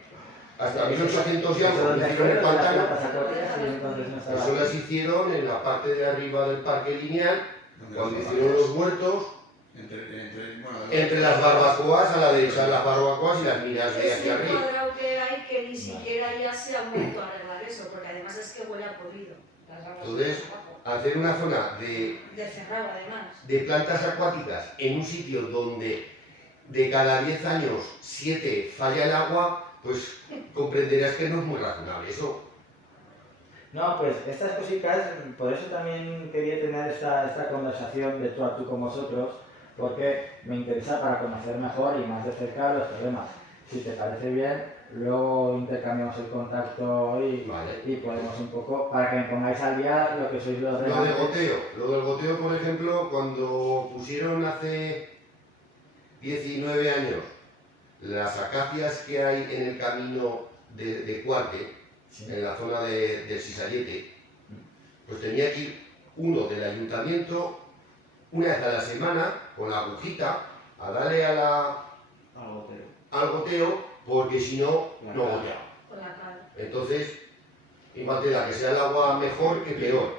hasta 1800 y algo ¿Dónde hicieron el fueron las pantano. plantas acuáticas y entonces no estaba? Eso las hicieron en la parte de arriba del parque lineal, cuando hicieron los huertos, entre las barbacoas, a la derecha de las barbacoas y las minas de Es hacia un arriba. cuadrado que hay que ni siquiera ya se ha vuelto a arreglar eso, porque además es que huele a podrido. Las ramas Entonces, de abajo. hacer una zona De cerrado además. de plantas acuáticas en un sitio donde de cada 10 años 7 falla el agua, pues comprenderás que no es muy razonable. Eso, No, pues estas cositas, por eso también quería tener esta conversación de tú a tú con vosotros, porque me interesa para conocer mejor y más de cerca los problemas. Si te parece bien, luego intercambiamos el contacto vale. y podemos un poco, para que me pongáis al día lo que sois los Lo del regantes. goteo. Lo del goteo, por ejemplo, cuando pusieron hace 19 años las acacias que hay en el camino de Cuarte, Sí. en la zona del Sisallete, pues tenía que ir uno del ayuntamiento una vez a la semana con la agujita a darle al goteo, porque si no, no goteaba. Con la cara. Entonces, imagínate la que sea el agua mejor que peor.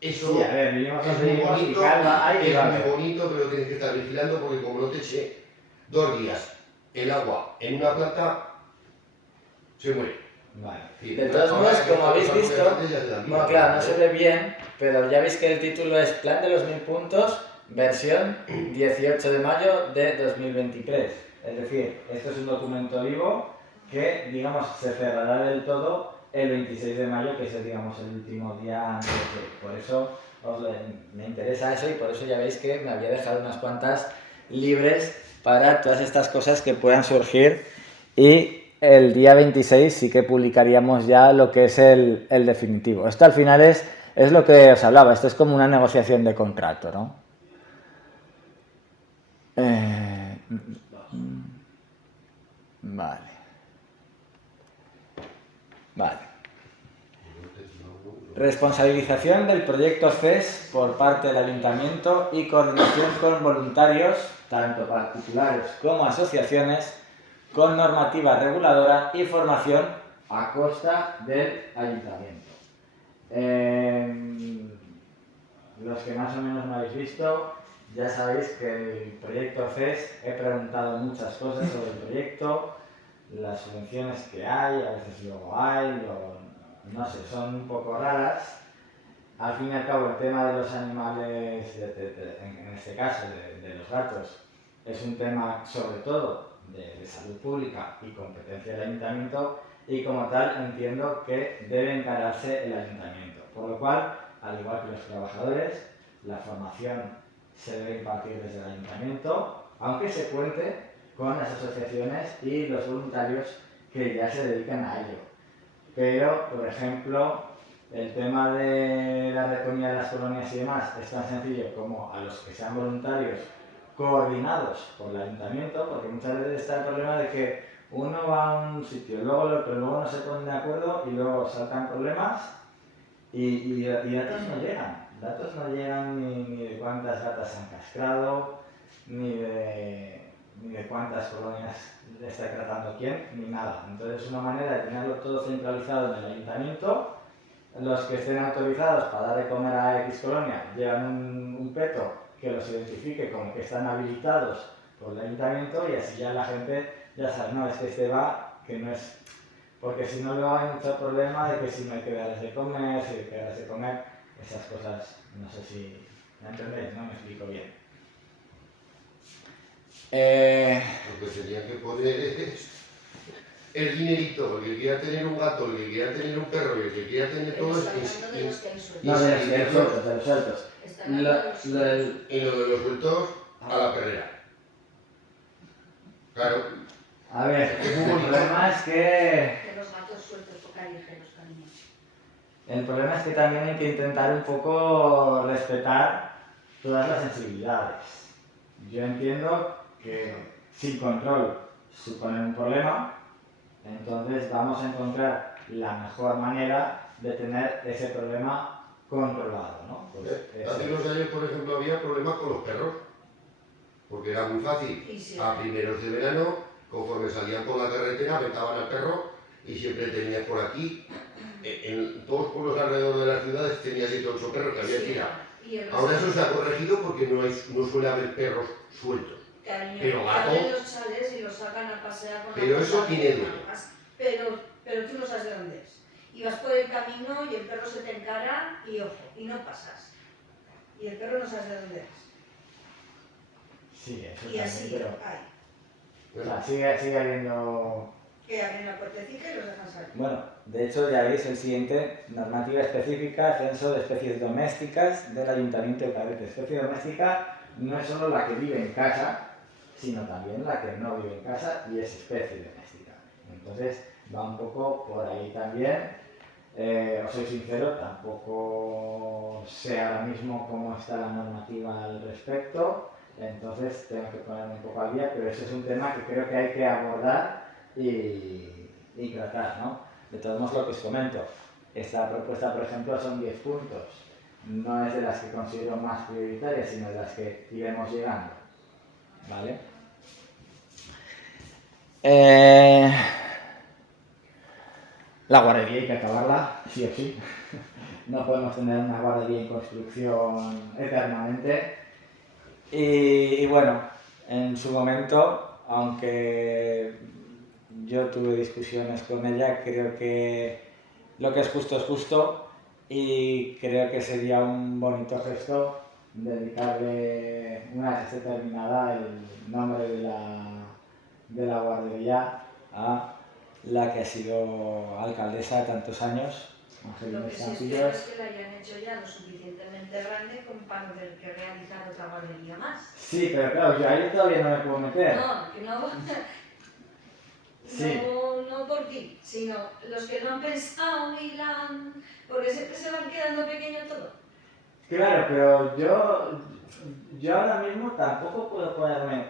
Eso Sí, a ver, vivimos es donde muy vivimos y bonito, calma hay y es va a muy haber. bonito, pero tienes que estar vigilando porque como no te eche 2 días el agua en una planta, se muere. Vale. Sí, De todos ahora modos, que como habéis estamos visto, hablando ya se dan bueno, vida, claro, no se ve bien, pero ya veis que el título es Plan de los 1000 puntos, versión 18 de mayo de 2023. Es decir, esto es un documento vivo que, digamos, se cerrará del todo el 26 de mayo, que es, digamos, el último día antes de... Por eso me interesa eso y por eso ya veis que me había dejado unas cuantas libres para todas estas cosas que puedan surgir y el día 26 sí que publicaríamos ya lo que es el definitivo. Esto al final es lo que os hablaba, esto es como una negociación de contrato, ¿no? Vale. Vale. Responsabilización del proyecto CES por parte del Ayuntamiento y coordinación con voluntarios, tanto particulares como asociaciones, con normativa reguladora y formación a costa del Ayuntamiento. Los que más o menos me habéis visto, ya sabéis que el proyecto CES, he preguntado muchas cosas sobre el proyecto, las subvenciones que hay, a veces luego hay, no sé, son un poco raras. Al fin y al cabo, el tema de los animales, en este caso de los gatos, es un tema sobre todo de salud pública y competencia del Ayuntamiento, y como tal entiendo que debe encararse el Ayuntamiento. Por lo cual, al igual que los trabajadores, la formación se debe impartir desde el Ayuntamiento, aunque se cuente con las asociaciones y los voluntarios que ya se dedican a ello. Pero, por ejemplo, el tema de la recogida de las colonias y demás es tan sencillo como a los que sean voluntarios coordinados por el Ayuntamiento, porque muchas veces está el problema de que uno va a un sitio, pero luego no se ponen de acuerdo y luego saltan problemas y datos no llegan ni de cuántas gatas se han castrado, ni de cuántas colonias está tratando quién, ni nada. Entonces es una manera de tenerlo todo centralizado en el Ayuntamiento. Los que estén autorizados para dar de comer a X colonia llevan un peto que los identifique como que están habilitados por el Ayuntamiento, y así ya la gente ya sabe, no, es que este va, que no es... Porque si no, luego hay mucho problema de que si no hay que darles de comer, si hay que darles de comer, esas cosas, no sé si me entendéis, no me explico bien. Lo que tenía que poner es el dinerito, el que quiera tener un gato, el que quiera tener un perro y el que quiera tener Pero todo está hablando de los que hay sueltos. No, de los sueltos. Está hablando de los sueltos. y lo de los sueltos a la perrera. Claro. A ver, Es muy el bonito. problema es que... Que los gatos sueltos callejeros, cariño. El problema es que también hay que intentar un poco respetar todas las sensibilidades. Yo entiendo que sin control supone un problema, entonces vamos a encontrar la mejor manera de tener ese problema controlado, ¿no? Pues Hace unos años, por ejemplo, había problemas con los perros, porque era muy fácil. Y sí. A primeros de verano, conforme salían por la carretera, vetaban al perro y siempre tenías por aquí, en todos los pueblos alrededor de las ciudades, tenías 7 o 8 perros que había tirado. Ahora eso se ha corregido porque no suele haber perros sueltos. Cariño, Pero gato- abren los chales y los sacan a pasear con Pero la eso cosa tiene de dueño. mangas. Pero tú no sabes de dónde es. Y vas por el camino y el perro se te encara y ojo, y no pasas. Y el perro no sabes de dónde es. Sí, eso Y también, así pero... hay. O sea, sigue habiendo... Que abren la puertecita y los dejan salir. Bueno, de hecho ya veis el siguiente, normativa específica, censo de especies domésticas del Ayuntamiento de Cadete. Especie doméstica no es solo la que vive en casa, sino también la que no vive en casa y es especie doméstica. Entonces va un poco por ahí también. Os soy sincero, tampoco sé ahora mismo cómo está la normativa al respecto, entonces tengo que ponerme un poco al día, pero eso es un tema que creo que hay que abordar y tratar, ¿no? De todos modos, lo que os comento, esta propuesta, por ejemplo, son 10 puntos. No es de las que considero más prioritarias, sino de las que iremos llegando, ¿vale? La guardería hay que acabarla, sí o sí. No podemos tener una guardería en construcción eternamente. Y bueno, en su momento, aunque yo tuve discusiones con ella, creo que lo que es justo y creo que sería un bonito gesto dedicarle, una vez esté terminada, el nombre de la guardería a la que ha sido alcaldesa de tantos años, Angelina Lo que sí Campillos. espero es que la hayan hecho ya lo suficientemente grande como para no tener que realizar otra guardería más. Sí, pero claro, yo ahí todavía no me puedo meter. No, que no. Sí. No por ti, sino los que no han pensado y la han... Porque siempre se van quedando pequeño todo. Claro, pero yo ahora mismo tampoco puedo ponerme,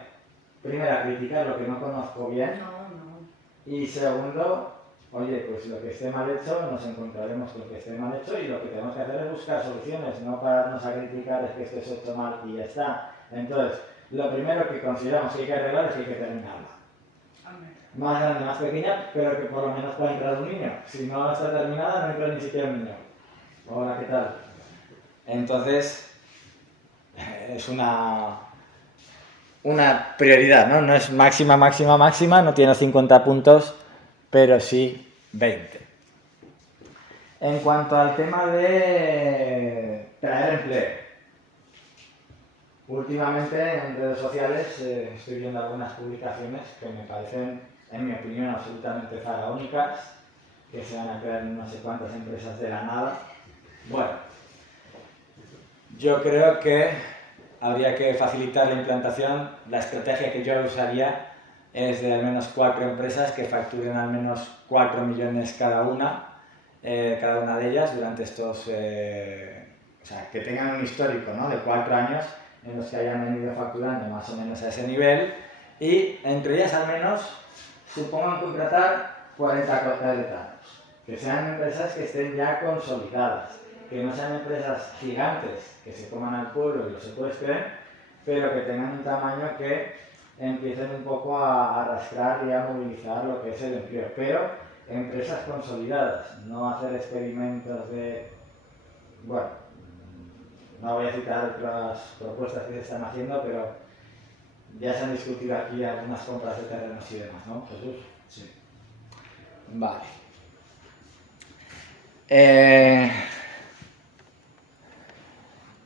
primero, a criticar lo que no conozco bien, No. y segundo, oye, pues lo que esté mal hecho, nos encontraremos con lo que esté mal hecho y lo que tenemos que hacer es buscar soluciones, no pararnos a criticar es que esto es hecho mal y ya está. Entonces, lo primero que consideramos que hay que arreglar es que hay que terminarla. Más grande, más pequeña, pero que por lo menos pueda entrar un niño. Si no está terminada, no entra ni siquiera un niño. Hola, ¿qué tal? Entonces, es una prioridad, ¿no? No es máxima, máxima, máxima, no tiene 50 puntos, pero sí 20. En cuanto al tema de traer empleo, últimamente en redes sociales estoy viendo algunas publicaciones que me parecen, en mi opinión, absolutamente faraónicas, que se van a crear no sé cuántas empresas de la nada. Bueno, yo creo que habría que facilitar la implantación. La estrategia que yo usaría es de al menos 4 empresas que facturen al menos 4 millones cada una de ellas durante estos, o sea, que tengan un histórico, ¿no?, de 4 años en los que hayan venido facturando más o menos a ese nivel y entre ellas al menos supongan contratar 40 contratados, que sean empresas que estén ya consolidadas, que no sean empresas gigantes que se coman al pueblo y lo secuestren, pero que tengan un tamaño que empiecen un poco a arrastrar y a movilizar lo que es el empleo, pero empresas consolidadas, no hacer experimentos de, bueno, no voy a citar otras propuestas que se están haciendo, pero ya se han discutido aquí algunas compras de terrenos y demás, ¿no, Jesús? Sí. Vale.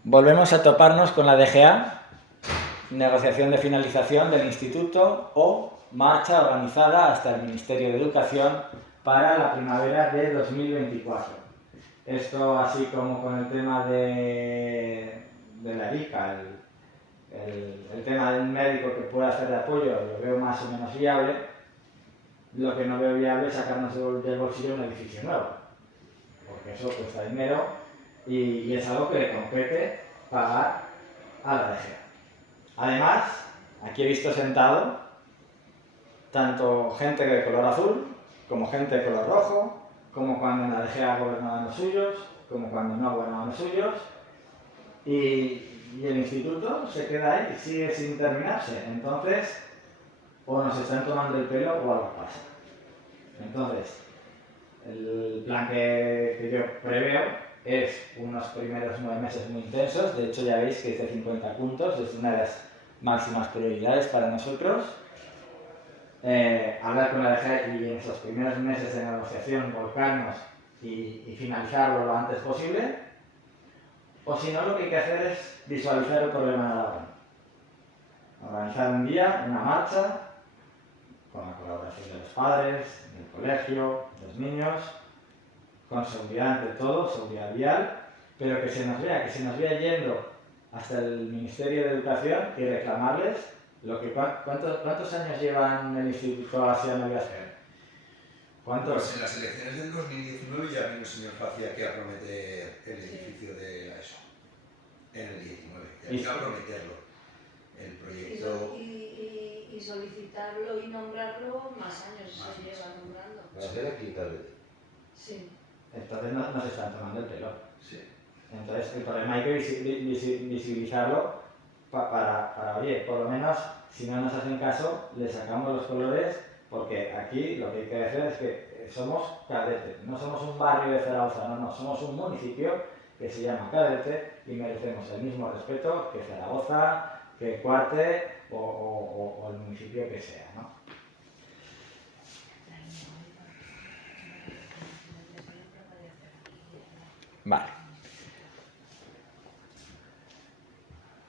Volvemos a toparnos con la DGA, negociación de finalización del instituto o marcha organizada hasta el Ministerio de Educación para la primavera de 2024. Esto, así como con el tema de la ICA, el tema del médico que pueda hacer de apoyo, lo veo más o menos viable. Lo que no veo viable es sacarnos del bolsillo un edificio nuevo, porque eso cuesta dinero y es algo que le compete pagar a la DGA. Además, aquí he visto sentado tanto gente de color azul como gente de color rojo, como cuando en la DGA gobernaban los suyos, como cuando no gobernaban los suyos, y el instituto se queda ahí y sigue sin terminarse. Entonces, o nos están tomando el pelo o algo pasa. Entonces, el plan que yo preveo es unos primeros 9 meses muy intensos. De hecho, ya veis que es de 50 puntos, es una de las máximas prioridades para nosotros. Hablar con la DGA y en esos primeros meses de negociación volcarnos y finalizarlo lo antes posible. O si no, lo que hay que hacer es visualizar el problema de la ONU. Organizar un día, una marcha, con la colaboración de los padres, del colegio, de los niños, con seguridad ante todo, seguridad vial, pero que se nos vea yendo hasta el Ministerio de Educación y reclamarles ¿cuántos años llevan el Instituto Asia Navigación? ¿Cuántos? Pues en las elecciones del 2019 ya vino el señor Facia que a prometer el edificio de la ESO. En el 19, ya vino a prometerlo. El proyecto... Y solicitarlo y nombrarlo más años se lleva nombrando. ¿Va a ser aquí tal vez? Sí. Entonces no se están tomando el pelo. Sí. Entonces el problema hay que visibilizarlo para, oye, por lo menos si no nos hacen caso, le sacamos los colores, porque aquí lo que hay que decir es que somos Cadete, no somos un barrio de Zaragoza, no, somos un municipio que se llama Cadete y merecemos el mismo respeto que Zaragoza, que Cuarte o el municipio que sea, ¿no? Vale.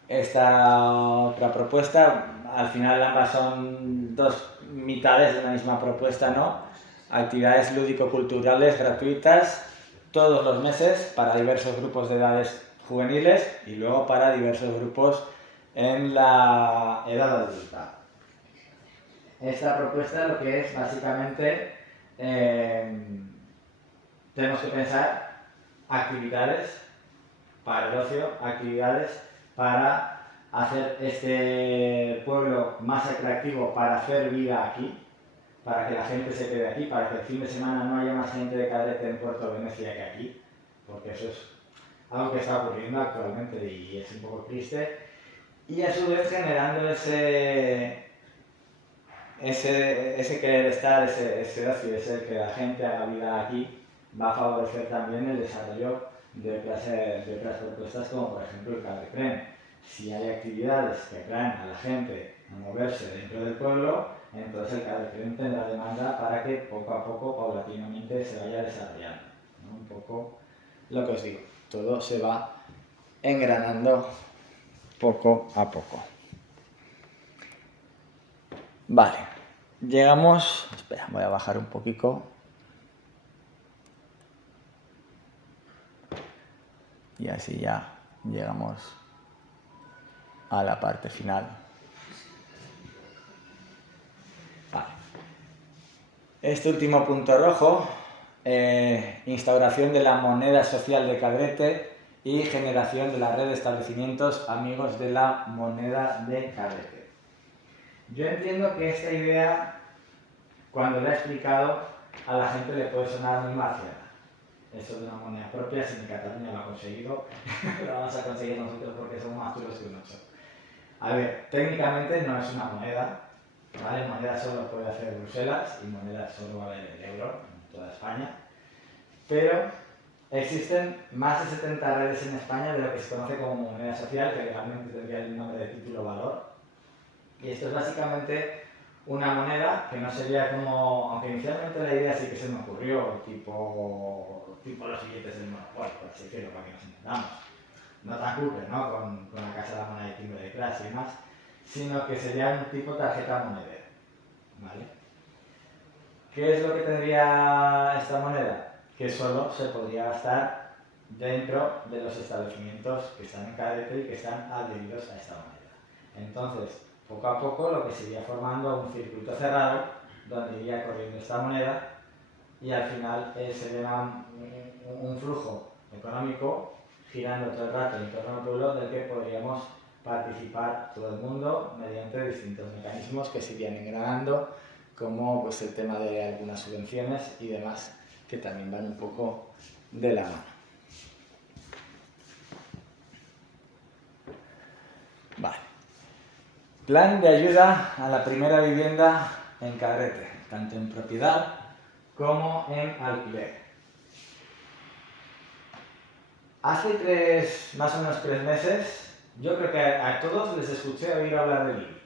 Esta otra propuesta, al final ambas son dos mitades de una misma propuesta, ¿no? Actividades lúdico-culturales gratuitas todos los meses para diversos grupos de edades juveniles y luego para diversos grupos en la edad adulta. Esta propuesta lo que es básicamente tenemos que pensar actividades para el ocio, actividades para hacer este pueblo más atractivo para hacer vida aquí, para que la gente se quede aquí, para que el fin de semana no haya más gente de Cadete en Puerto Venecia que aquí, porque eso es algo que está ocurriendo actualmente y es un poco triste, y a su vez generando ese querer estar, ese ocio, ese que la gente haga vida aquí, va a favorecer también el desarrollo de otras propuestas como por ejemplo el Cadetren. Si hay actividades que atraen a la gente a moverse dentro del pueblo, entonces el Cadetren tendrá demanda para que poco a poco, paulatinamente, se vaya desarrollando, ¿no? Un poco lo que os digo, todo se va engranando poco a poco. Vale, llegamos... Espera, voy a bajar un poquito. Y así ya llegamos a la parte final. Vale. Este último punto rojo, instauración de la moneda social de Cadete y generación de la red de establecimientos amigos de la moneda de Cadete. Yo entiendo que esta idea, cuando la he explicado, a la gente le puede sonar muy marciana. Eso de una moneda propia, si Cataluña lo ha conseguido, lo vamos a conseguir nosotros porque somos más duros que un ocho. A ver, técnicamente no es una moneda, ¿vale? Moneda solo puede hacer Bruselas y moneda solo vale el euro en toda España. Pero existen más de 70 redes en España de lo que se conoce como moneda social, que legalmente tendría el nombre de título valor. Y esto es básicamente una moneda que no sería como, aunque inicialmente la idea sí que se me ocurrió, tipo los billetes del Monopoly, por así decirlo, para que nos entendamos. No tan cutre, ¿no? Con la casa de la moneda de timbre de clase y demás, sino que sería un tipo tarjeta monedera, ¿vale? ¿Qué es lo que tendría esta moneda? Que solo se podría gastar dentro de los establecimientos que están en Cadete y que están adheridos a esta moneda. Entonces, poco a poco lo que se iría formando un circuito cerrado donde iría corriendo esta moneda y al final sería un flujo económico girando todo el rato en torno al pueblo del que podríamos participar todo el mundo mediante distintos mecanismos que se irían engranando, como pues, el tema de algunas subvenciones y demás que también van un poco de la mano. Vale. Plan de ayuda a la primera vivienda en Cadete, tanto en propiedad como en alquiler. Hace más o menos 3 meses, yo creo que a todos les escuché oír hablar de Libby.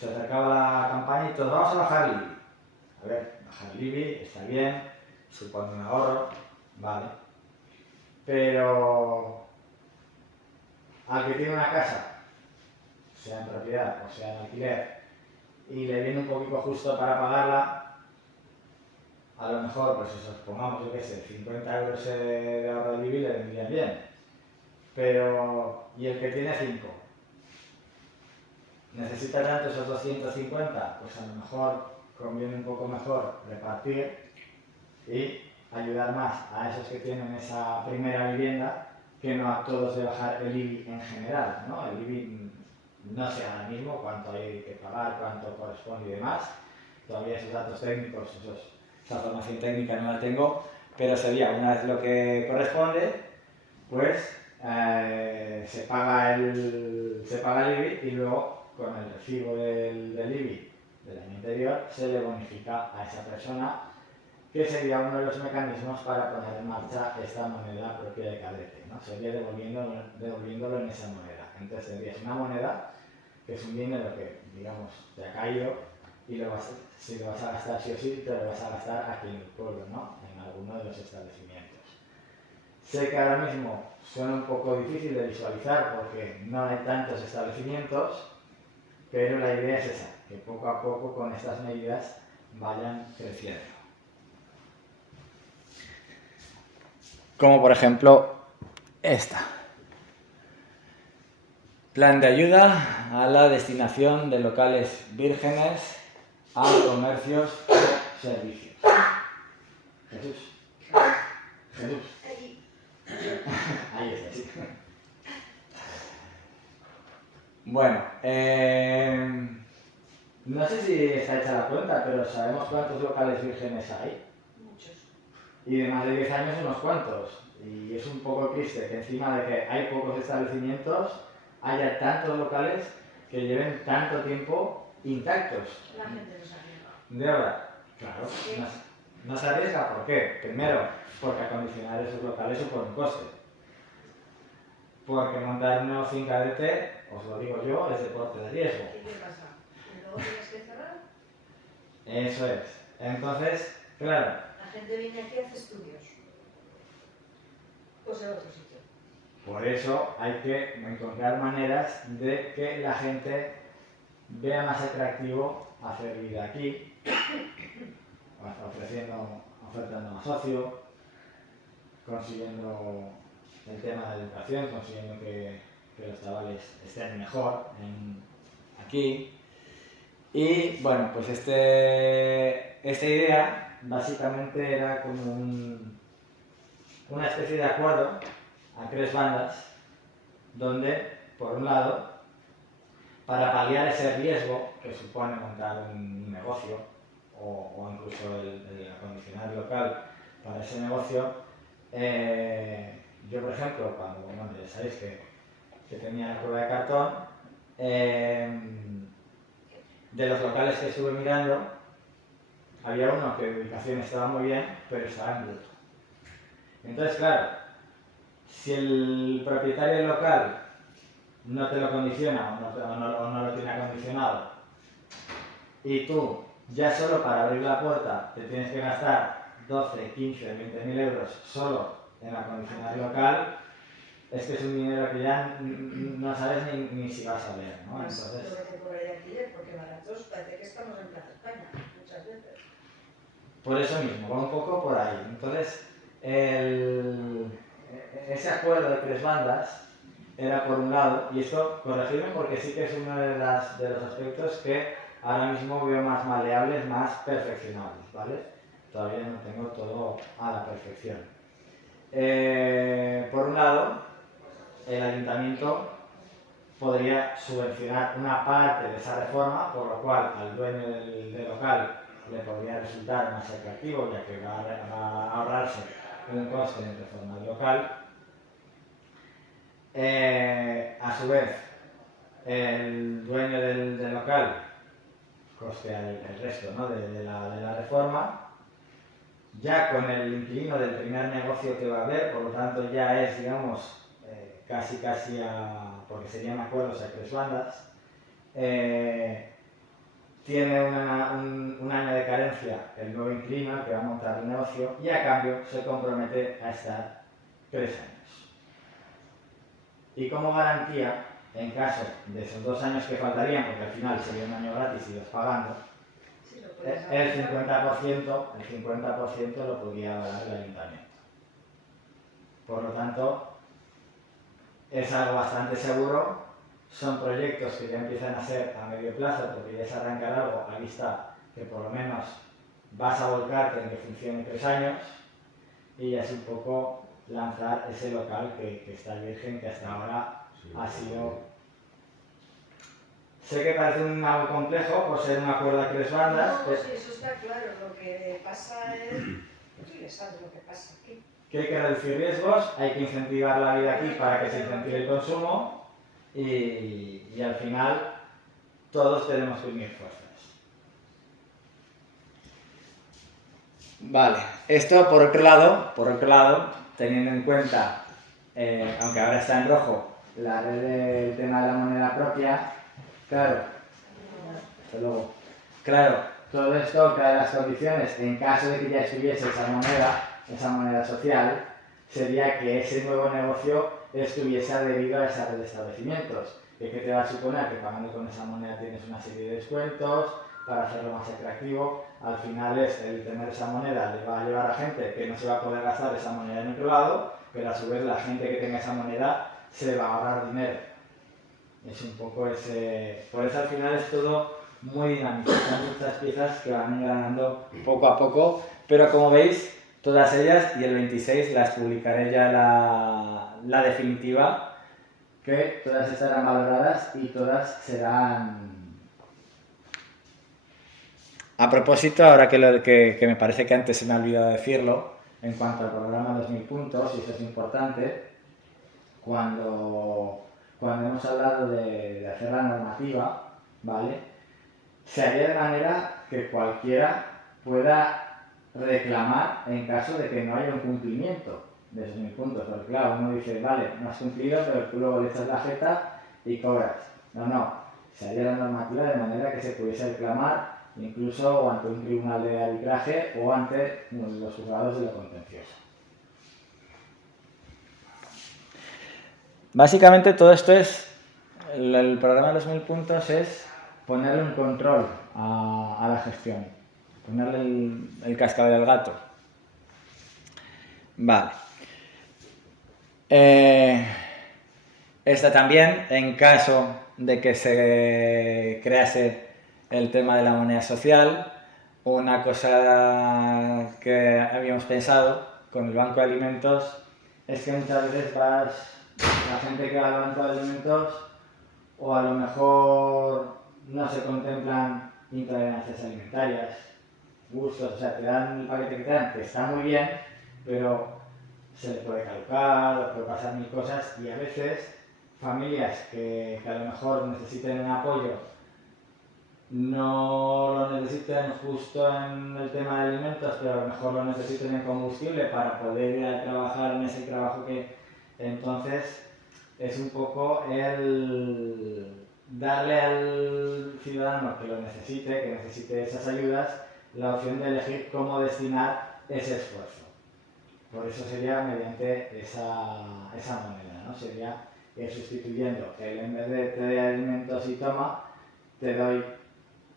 Se acercaba la campaña y todos, vamos a bajar Libby. A ver, bajar Libby está bien, supone un ahorro, vale. Pero al que tiene una casa, sea en propiedad o sea en alquiler, y le viene un poquito justo para pagarla, a lo mejor, pues eso, pongamos, yo qué sé, 50 euros de ahorro de Libby le vendrían bien. Pero, ¿y el que tiene 5? ¿Necesita tanto esos 250? Pues a lo mejor conviene un poco mejor repartir y ayudar más a esos que tienen esa primera vivienda que no a todos de bajar el IBI en general, ¿no? El IBI no sé ahora mismo cuánto hay que pagar, cuánto corresponde y demás. Todavía esos datos técnicos, esa formación técnica no la tengo, pero sería, una vez lo que corresponde, pues se paga el IBI y luego con el recibo del IBI del año anterior se le bonifica a esa persona, que sería uno de los mecanismos para poner en marcha esta moneda propia de Cadete, ¿no? Sería devolviéndolo en esa moneda. Entonces tendrías una moneda que es un dinero que, digamos, te ha caído y si lo vas a gastar sí o sí, te lo vas a gastar aquí en el pueblo, ¿no? En alguno de los establecimientos. Sé que ahora mismo suena un poco difícil de visualizar porque no hay tantos establecimientos, pero la idea es esa, que poco a poco con estas medidas vayan creciendo. Como por ejemplo esta. Plan de ayuda a la destinación de locales vírgenes a comercios y servicios. Jesús. Ahí está, sí. Bueno, No sé si está hecha la cuenta, pero ¿sabemos cuántos locales vírgenes hay? Muchos. Y de más de 10 años unos cuantos. Y es un poco triste que encima de que hay pocos establecimientos, haya tantos locales que lleven tanto tiempo intactos. La gente no se arriesga. De verdad, claro. No se arriesga, ¿por qué? Primero, porque acondicionar esos locales supone un coste. Porque montar un negocio en cadete, os lo digo yo, es deporte de riesgo. ¿Y qué pasa? ¿Y luego tienes que cerrar? Eso es. Entonces, claro, La gente viene aquí y hace estudios. Pues en otro sitio. por eso hay que encontrar maneras de que la gente vea más atractivo hacer vida aquí, ofertando más socio, consiguiendo el tema de la educación, consiguiendo que los chavales estén mejor aquí. Y bueno, pues esta idea básicamente era como una especie de acuerdo a 3 bandas, donde, por un lado, para paliar ese riesgo que supone montar un negocio o incluso el acondicionar el local para ese negocio, yo por ejemplo, cuando ya sabéis que tenía la prueba de cartón, de los locales que estuve mirando, había uno que de ubicación estaba muy bien, pero estaba en bruto. Entonces, claro, si el propietario del local no te lo condiciona o no lo tiene acondicionado y tú ya solo para abrir la puerta te tienes que gastar 12, 15, 20.000 euros solo en acondicionar el local, es que es un dinero que ya no sabes ni si vas a ver, ¿no? Más Entonces, lo que te cobraría alquiler, porque baratos parece que estamos en Plaza España, muchas veces. por eso mismo, va un poco por ahí. Entonces, ese acuerdo de 3 bandas era por un lado, y esto, corregidme porque sí que es uno de los aspectos que ahora mismo veo más maleables, más perfeccionables, ¿vale? Todavía no tengo todo a la perfección. Por un lado, el ayuntamiento podría subvencionar una parte de esa reforma, por lo cual al dueño del local le podría resultar más atractivo, ya que va a ahorrarse un coste en reforma el local. A su vez, el dueño del local costea el resto, ¿no? de la reforma. Ya con el inquilino del primer negocio que va a haber, por lo tanto ya es, digamos, casi porque serían acuerdos a 3 bandas, tiene un año de carencia el nuevo inquilino que va a montar el negocio y a cambio se compromete a estar 3 años. Y como garantía, en caso de esos 2 años que faltarían, porque al final sería un año gratis y 2 pagando, Sí, lo puedes el hacer. 50% lo podría dar el ayuntamiento. Por lo tanto, es algo bastante seguro. Son proyectos que ya empiezan a ser a medio plazo, porque ya es arrancar algo a vista que por lo menos vas a volcarte en que funcione 3 años y es un poco lanzar ese local que está virgen, que hasta ahora ha sido... Sé que parece algo complejo por ser un acuerdo a 3 bandas, No, sí, eso está claro. Lo que pasa es... Tú ya sabes lo que pasa aquí. que hay que reducir riesgos, hay que incentivar la vida aquí para que se incentive el consumo y al final todos tenemos que unir fuerzas. Vale, esto por otro lado, teniendo en cuenta, aunque ahora está en rojo, la red del tema de la moneda propia, claro, hasta luego. Claro, todo esto, cada las condiciones, en caso de que ya estuviese esa moneda social, sería que ese nuevo negocio estuviese adherido a esa red de establecimientos. ¿Qué te va a suponer? Que pagando con esa moneda tienes una serie de descuentos para hacerlo más atractivo. Al final el tener esa moneda le va a llevar a gente que no se va a poder gastar esa moneda en otro lado, pero a su vez la gente que tenga esa moneda se va a ahorrar dinero. Es un poco ese... Por eso al final es todo muy dinámico, son muchas piezas que van engranando poco a poco, pero como veis, todas ellas, y el 26 las publicaré ya la definitiva, que todas estarán valoradas y todas serán A propósito, ahora que me parece que antes se me ha olvidado decirlo, en cuanto al programa 2000 puntos, y eso es importante, cuando hemos hablado de hacer la normativa, ¿vale? Se haría de manera que cualquiera pueda reclamar en caso de que no haya un cumplimiento de esos 1000 puntos. Porque claro, uno dice, vale, no has cumplido, pero tú luego le echas la jeta y cobras. No, se haría la normativa de manera que se pudiese reclamar incluso ante un tribunal de arbitraje o ante los juzgados de lo contencioso. Básicamente todo esto es, el programa de los 1000 puntos es ponerle un control a la gestión, ponerle el cascabel al gato. Vale. Esta también, en caso de que se crease el tema de la moneda social, una cosa que habíamos pensado con el banco de alimentos es que muchas veces la gente que va al banco de alimentos o a lo mejor no se contemplan intolerancias alimentarias, gustos, o sea, te dan el paquete que te dan, que está muy bien, pero se le puede caducar, puede pasar mil cosas y a veces familias que a lo mejor necesiten un apoyo no lo necesiten justo en el tema de alimentos, pero a lo mejor lo necesiten en combustible para poder ir a trabajar en ese trabajo que... Entonces es un poco el darle al ciudadano que lo necesite, que necesite esas ayudas, la opción de elegir cómo destinar ese esfuerzo. Por eso sería mediante esa moneda, ¿no? Sería sustituyendo el en vez de te doy alimentos y toma, te doy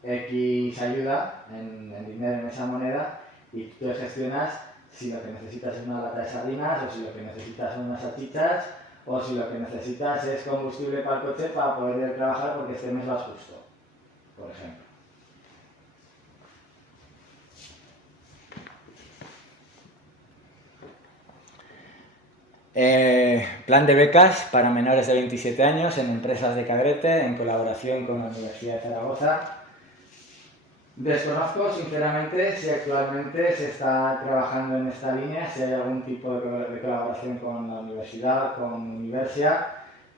X ayuda en dinero en esa moneda y tú gestionas si lo que necesitas es una lata de sardinas o si lo que necesitas son unas salchichas o si lo que necesitas es combustible para el coche para poder ir a trabajar porque este mes vas justo, por ejemplo. Plan de becas para menores de 27 años en empresas de Cabrete en colaboración con la Universidad de Zaragoza. Desconozco sinceramente si actualmente se está trabajando en esta línea, si hay algún tipo de colaboración con la universidad, con Universia,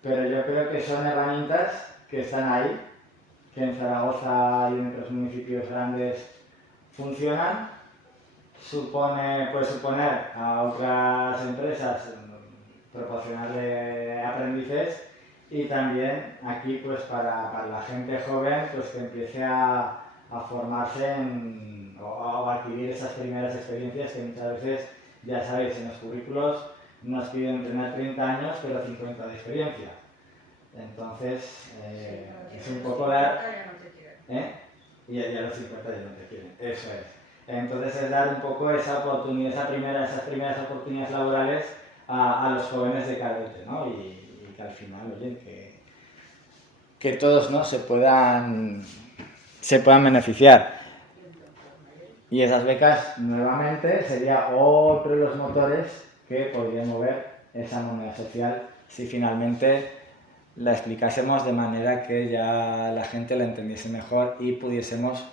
pero yo creo que son herramientas que están ahí, que en Zaragoza y en otros municipios grandes funcionan. Puede suponer a otras empresas proporcionarle aprendices y también aquí pues para la gente joven pues que empiece a formarse o a adquirir esas primeras experiencias que muchas veces, ya sabéis, en los currículos nos piden tener 30 años pero 50 de experiencia. Entonces, es un poco dar... Y ya los 50 ya no te quieren, eso es. Entonces es dar un poco esa oportunidad, esas primeras oportunidades laborales a los jóvenes de Cabrete, ¿no? Y que al final, oye, que todos, ¿no? se puedan beneficiar. Y esas becas, nuevamente, sería otro de los motores que podrían mover esa moneda social si finalmente la explicásemos de manera que ya la gente la entendiese mejor y pudiésemos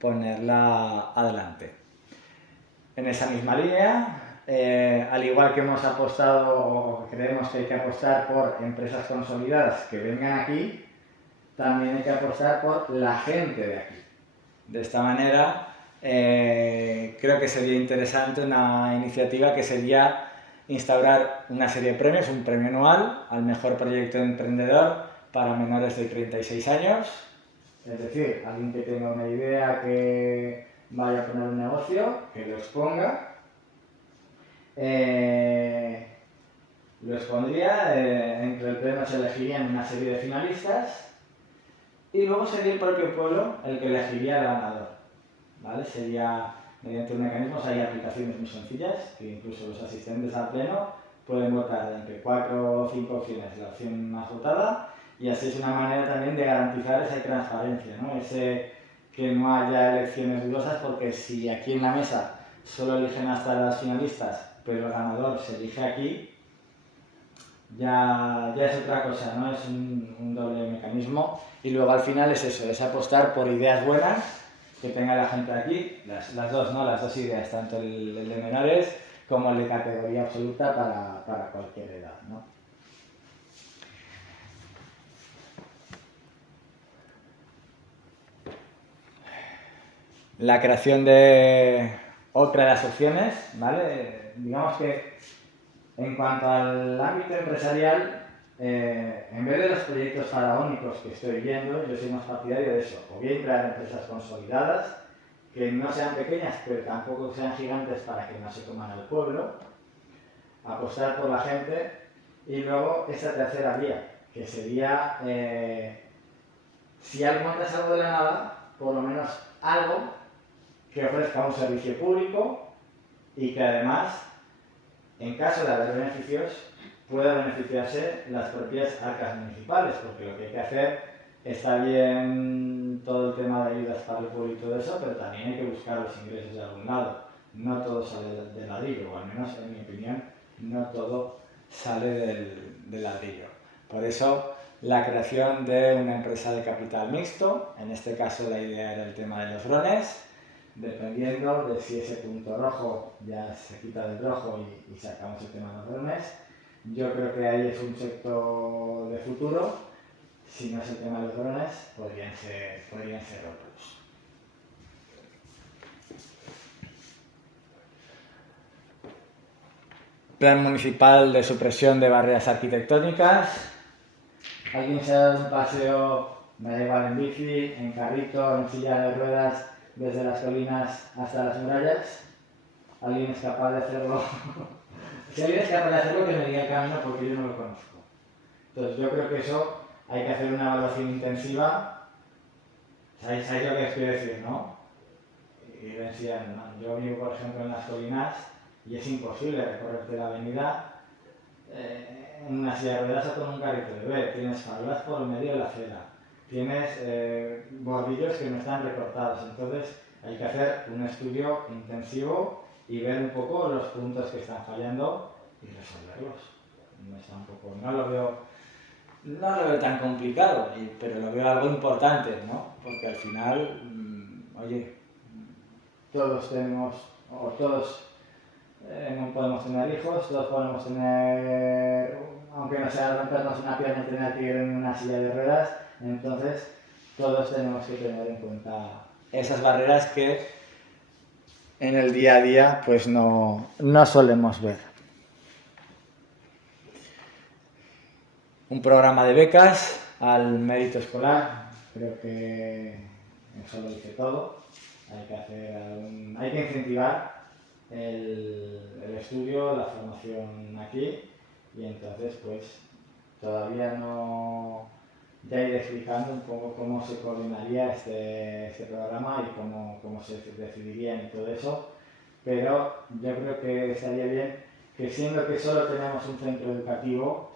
ponerla adelante. En esa misma línea, al igual que hemos apostado o creemos que hay que apostar por empresas consolidadas que vengan aquí, también hay que apostar por la gente de aquí. De esta manera, creo que sería interesante una iniciativa que sería instaurar una serie de premios, un premio anual al mejor proyecto de emprendedor para menores de 36 años. Es decir, alguien que tenga una idea, que vaya a poner un negocio, que lo exponga. Lo expondría, entre el premio se elegirían una serie de finalistas y luego sería el propio pueblo el que elegiría al ganador, ¿vale? Sería mediante un mecanismo, hay aplicaciones muy sencillas que incluso los asistentes al pleno pueden votar entre 4 o 5 opciones, la opción más votada, y así es una manera también de garantizar esa transparencia, ¿no? Que no haya elecciones dudosas, porque si aquí en la mesa solo eligen hasta las finalistas, pero el ganador se elige aquí, ya es otra cosa, ¿no? Es un doble mecanismo. Y luego al final es eso, es apostar por ideas buenas que tenga la gente aquí, las dos, ¿no? Las dos ideas, tanto el de menores como el de categoría absoluta para cualquier edad, ¿no? La creación de otra de las opciones, ¿vale? Digamos que en cuanto al ámbito empresarial, en vez de los proyectos faraónicos que estoy viendo, yo soy más partidario de eso. O bien crear empresas consolidadas, que no sean pequeñas, pero tampoco sean gigantes para que no se coman al pueblo, apostar por la gente, y luego esa tercera vía, que sería, si algo montas algo de la nada, por lo menos algo que ofrezca un servicio público y que además, en caso de haber beneficios, pueda beneficiarse las propias arcas municipales, porque lo que hay que hacer está bien todo el tema de ayudas para el pueblo y todo eso, pero también hay que buscar los ingresos de algún lado. No todo sale del ladrillo, o al menos en mi opinión, no todo sale del ladrillo. Por eso, la creación de una empresa de capital mixto, en este caso la idea era el tema de los drones, dependiendo de si ese punto rojo ya se quita del rojo y sacamos el tema de los drones. Yo creo que ahí es un sector de futuro. Si no es el tema de los drones, podrían ser otros. Plan municipal de supresión de barreras arquitectónicas. ¿Alguien se ha dado un paseo, me da igual, en bici, en carrito, en silla de ruedas, desde las colinas hasta las murallas? ¿Alguien es capaz de hacerlo? Si alguien es capaz de hacerlo, que me diga el camino, porque yo no lo conozco. Entonces yo creo que eso hay que hacer una evaluación intensiva. ¿Sabéis lo que os quiero decir, no? Ir enseñando, ¿no? Yo vivo, por ejemplo, en las colinas y es imposible recorrerte la avenida en una silla de ruedas o con un carrito de bebé. Tienes farolas por el medio de la acera. Tienes bordillos que no están recortados. Entonces hay que hacer un estudio intensivo y ver un poco los puntos que están fallando y resolverlos. No lo veo tan complicado, pero lo veo algo importante, ¿no? Porque al final, oye, todos tenemos, o todos no podemos tener hijos, todos podemos tener, aunque no sea rompernos una pierna y tener que ir en una silla de ruedas, entonces todos tenemos que tener en cuenta esas barreras que en el día a día pues no solemos ver. Un programa de becas al mérito escolar, creo que eso lo dice todo. Hay que incentivar el estudio, la formación aquí, y entonces pues todavía no, ya iré explicando un poco cómo se coordinaría este programa y cómo se decidiría y todo eso, pero yo creo que estaría bien que, siendo que solo tenemos un centro educativo,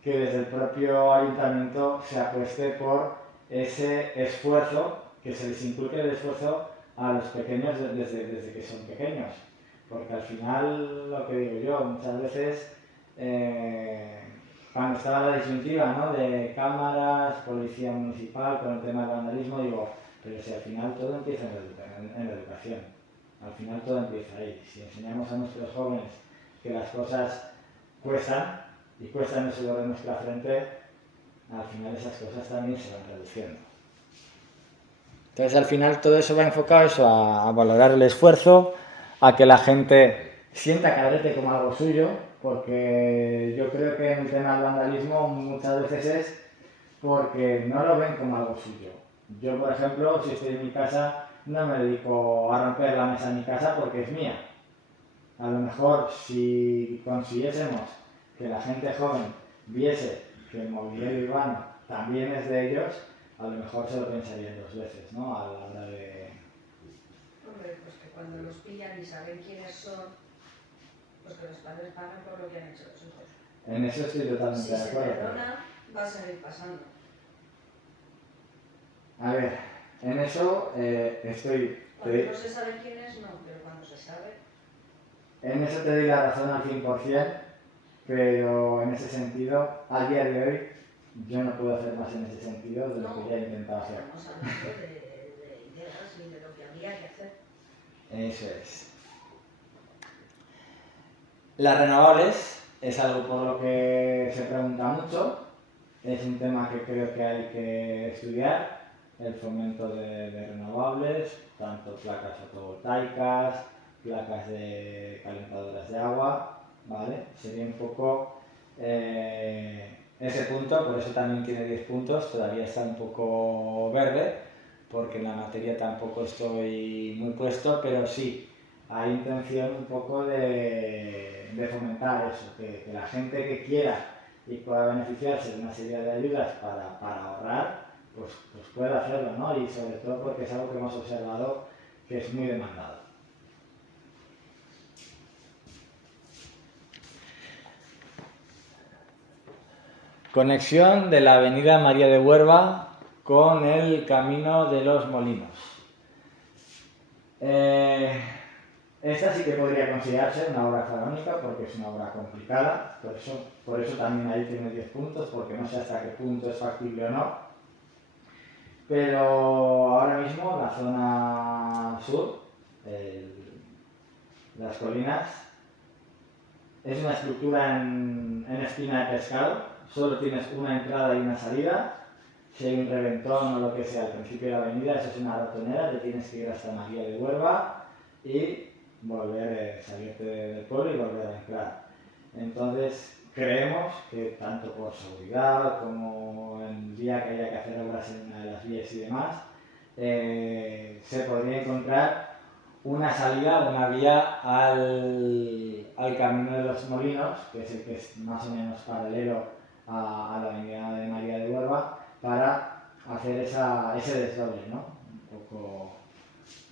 que desde el propio ayuntamiento se apueste por ese esfuerzo, que se les inculque el esfuerzo a los pequeños desde que son pequeños. Porque al final, lo que digo yo, muchas veces, cuando estaba la disyuntiva, ¿no?, de cámaras, policía municipal, con el tema del vandalismo, digo, pero si al final todo empieza en la educación. Al final todo empieza ahí. Si enseñamos a nuestros jóvenes que las cosas cuestan, y cuestan el sudor de nuestra frente, al final esas cosas también se van reduciendo. Entonces al final todo eso va enfocado eso, a valorar el esfuerzo, a que la gente sienta cadete como algo suyo, porque yo creo que en el tema del vandalismo muchas veces es porque no lo ven como algo suyo. Yo, por ejemplo, si estoy en mi casa, no me dedico a romper la mesa en mi casa porque es mía. A lo mejor si consiguiésemos que la gente joven viese que el mobiliario urbano también es de ellos, a lo mejor se lo pensarían dos veces, ¿no?, a la hora de... Hombre, pues que cuando los pillan y saben quiénes son, pues que los padres pagan por lo que han hecho los hijos. En eso estoy totalmente Si de se acuerdo. perdona, va a seguir pasando. A ver, en eso estoy... Cuando no se sabe quién es, no, pero cuando se sabe... En eso te doy la razón al 100%, pero en ese sentido, a día de hoy, yo no puedo hacer más en ese sentido de lo que ya he intentado hacer. Estamos hablando de ideas y de lo que había que hacer. Eso es. Las renovables es algo por lo que se pregunta mucho. Es un tema que creo que hay que estudiar. El fomento de renovables, tanto placas fotovoltaicas, placas de calentadoras de agua, ¿vale? Sería un poco ese punto, por eso también tiene 10 puntos, todavía está un poco verde, porque en la materia tampoco estoy muy puesto, pero sí, hay intención un poco de fomentar eso, que la gente que quiera y pueda beneficiarse de una serie de ayudas para ahorrar, pues pueda hacerlo, ¿no? Y sobre todo porque es algo que hemos observado que es muy demandado. Conexión de la avenida María de Huerva con el Camino de los Molinos. Esta sí que podría considerarse una obra faraónica porque es una obra complicada, por eso también ahí tiene 10 puntos, porque no sé hasta qué punto es factible o no. Pero ahora mismo la zona sur, las colinas, es una estructura en espina de pescado, solo tienes una entrada y una salida. Si hay un reventón o lo que sea al principio de la avenida, eso es una ratonera, te tienes que ir hasta María de Huerva y volver, salirte del pueblo y volver a entrar. Entonces, creemos que tanto por seguridad como el día que haya que hacer obras en una de las vías y demás, se podría encontrar una salida, una vía al Camino de los Molinos, que es el que es más o menos paralelo a la avenida de María de Huerva, para hacer ese desdoble, ¿no? Un poco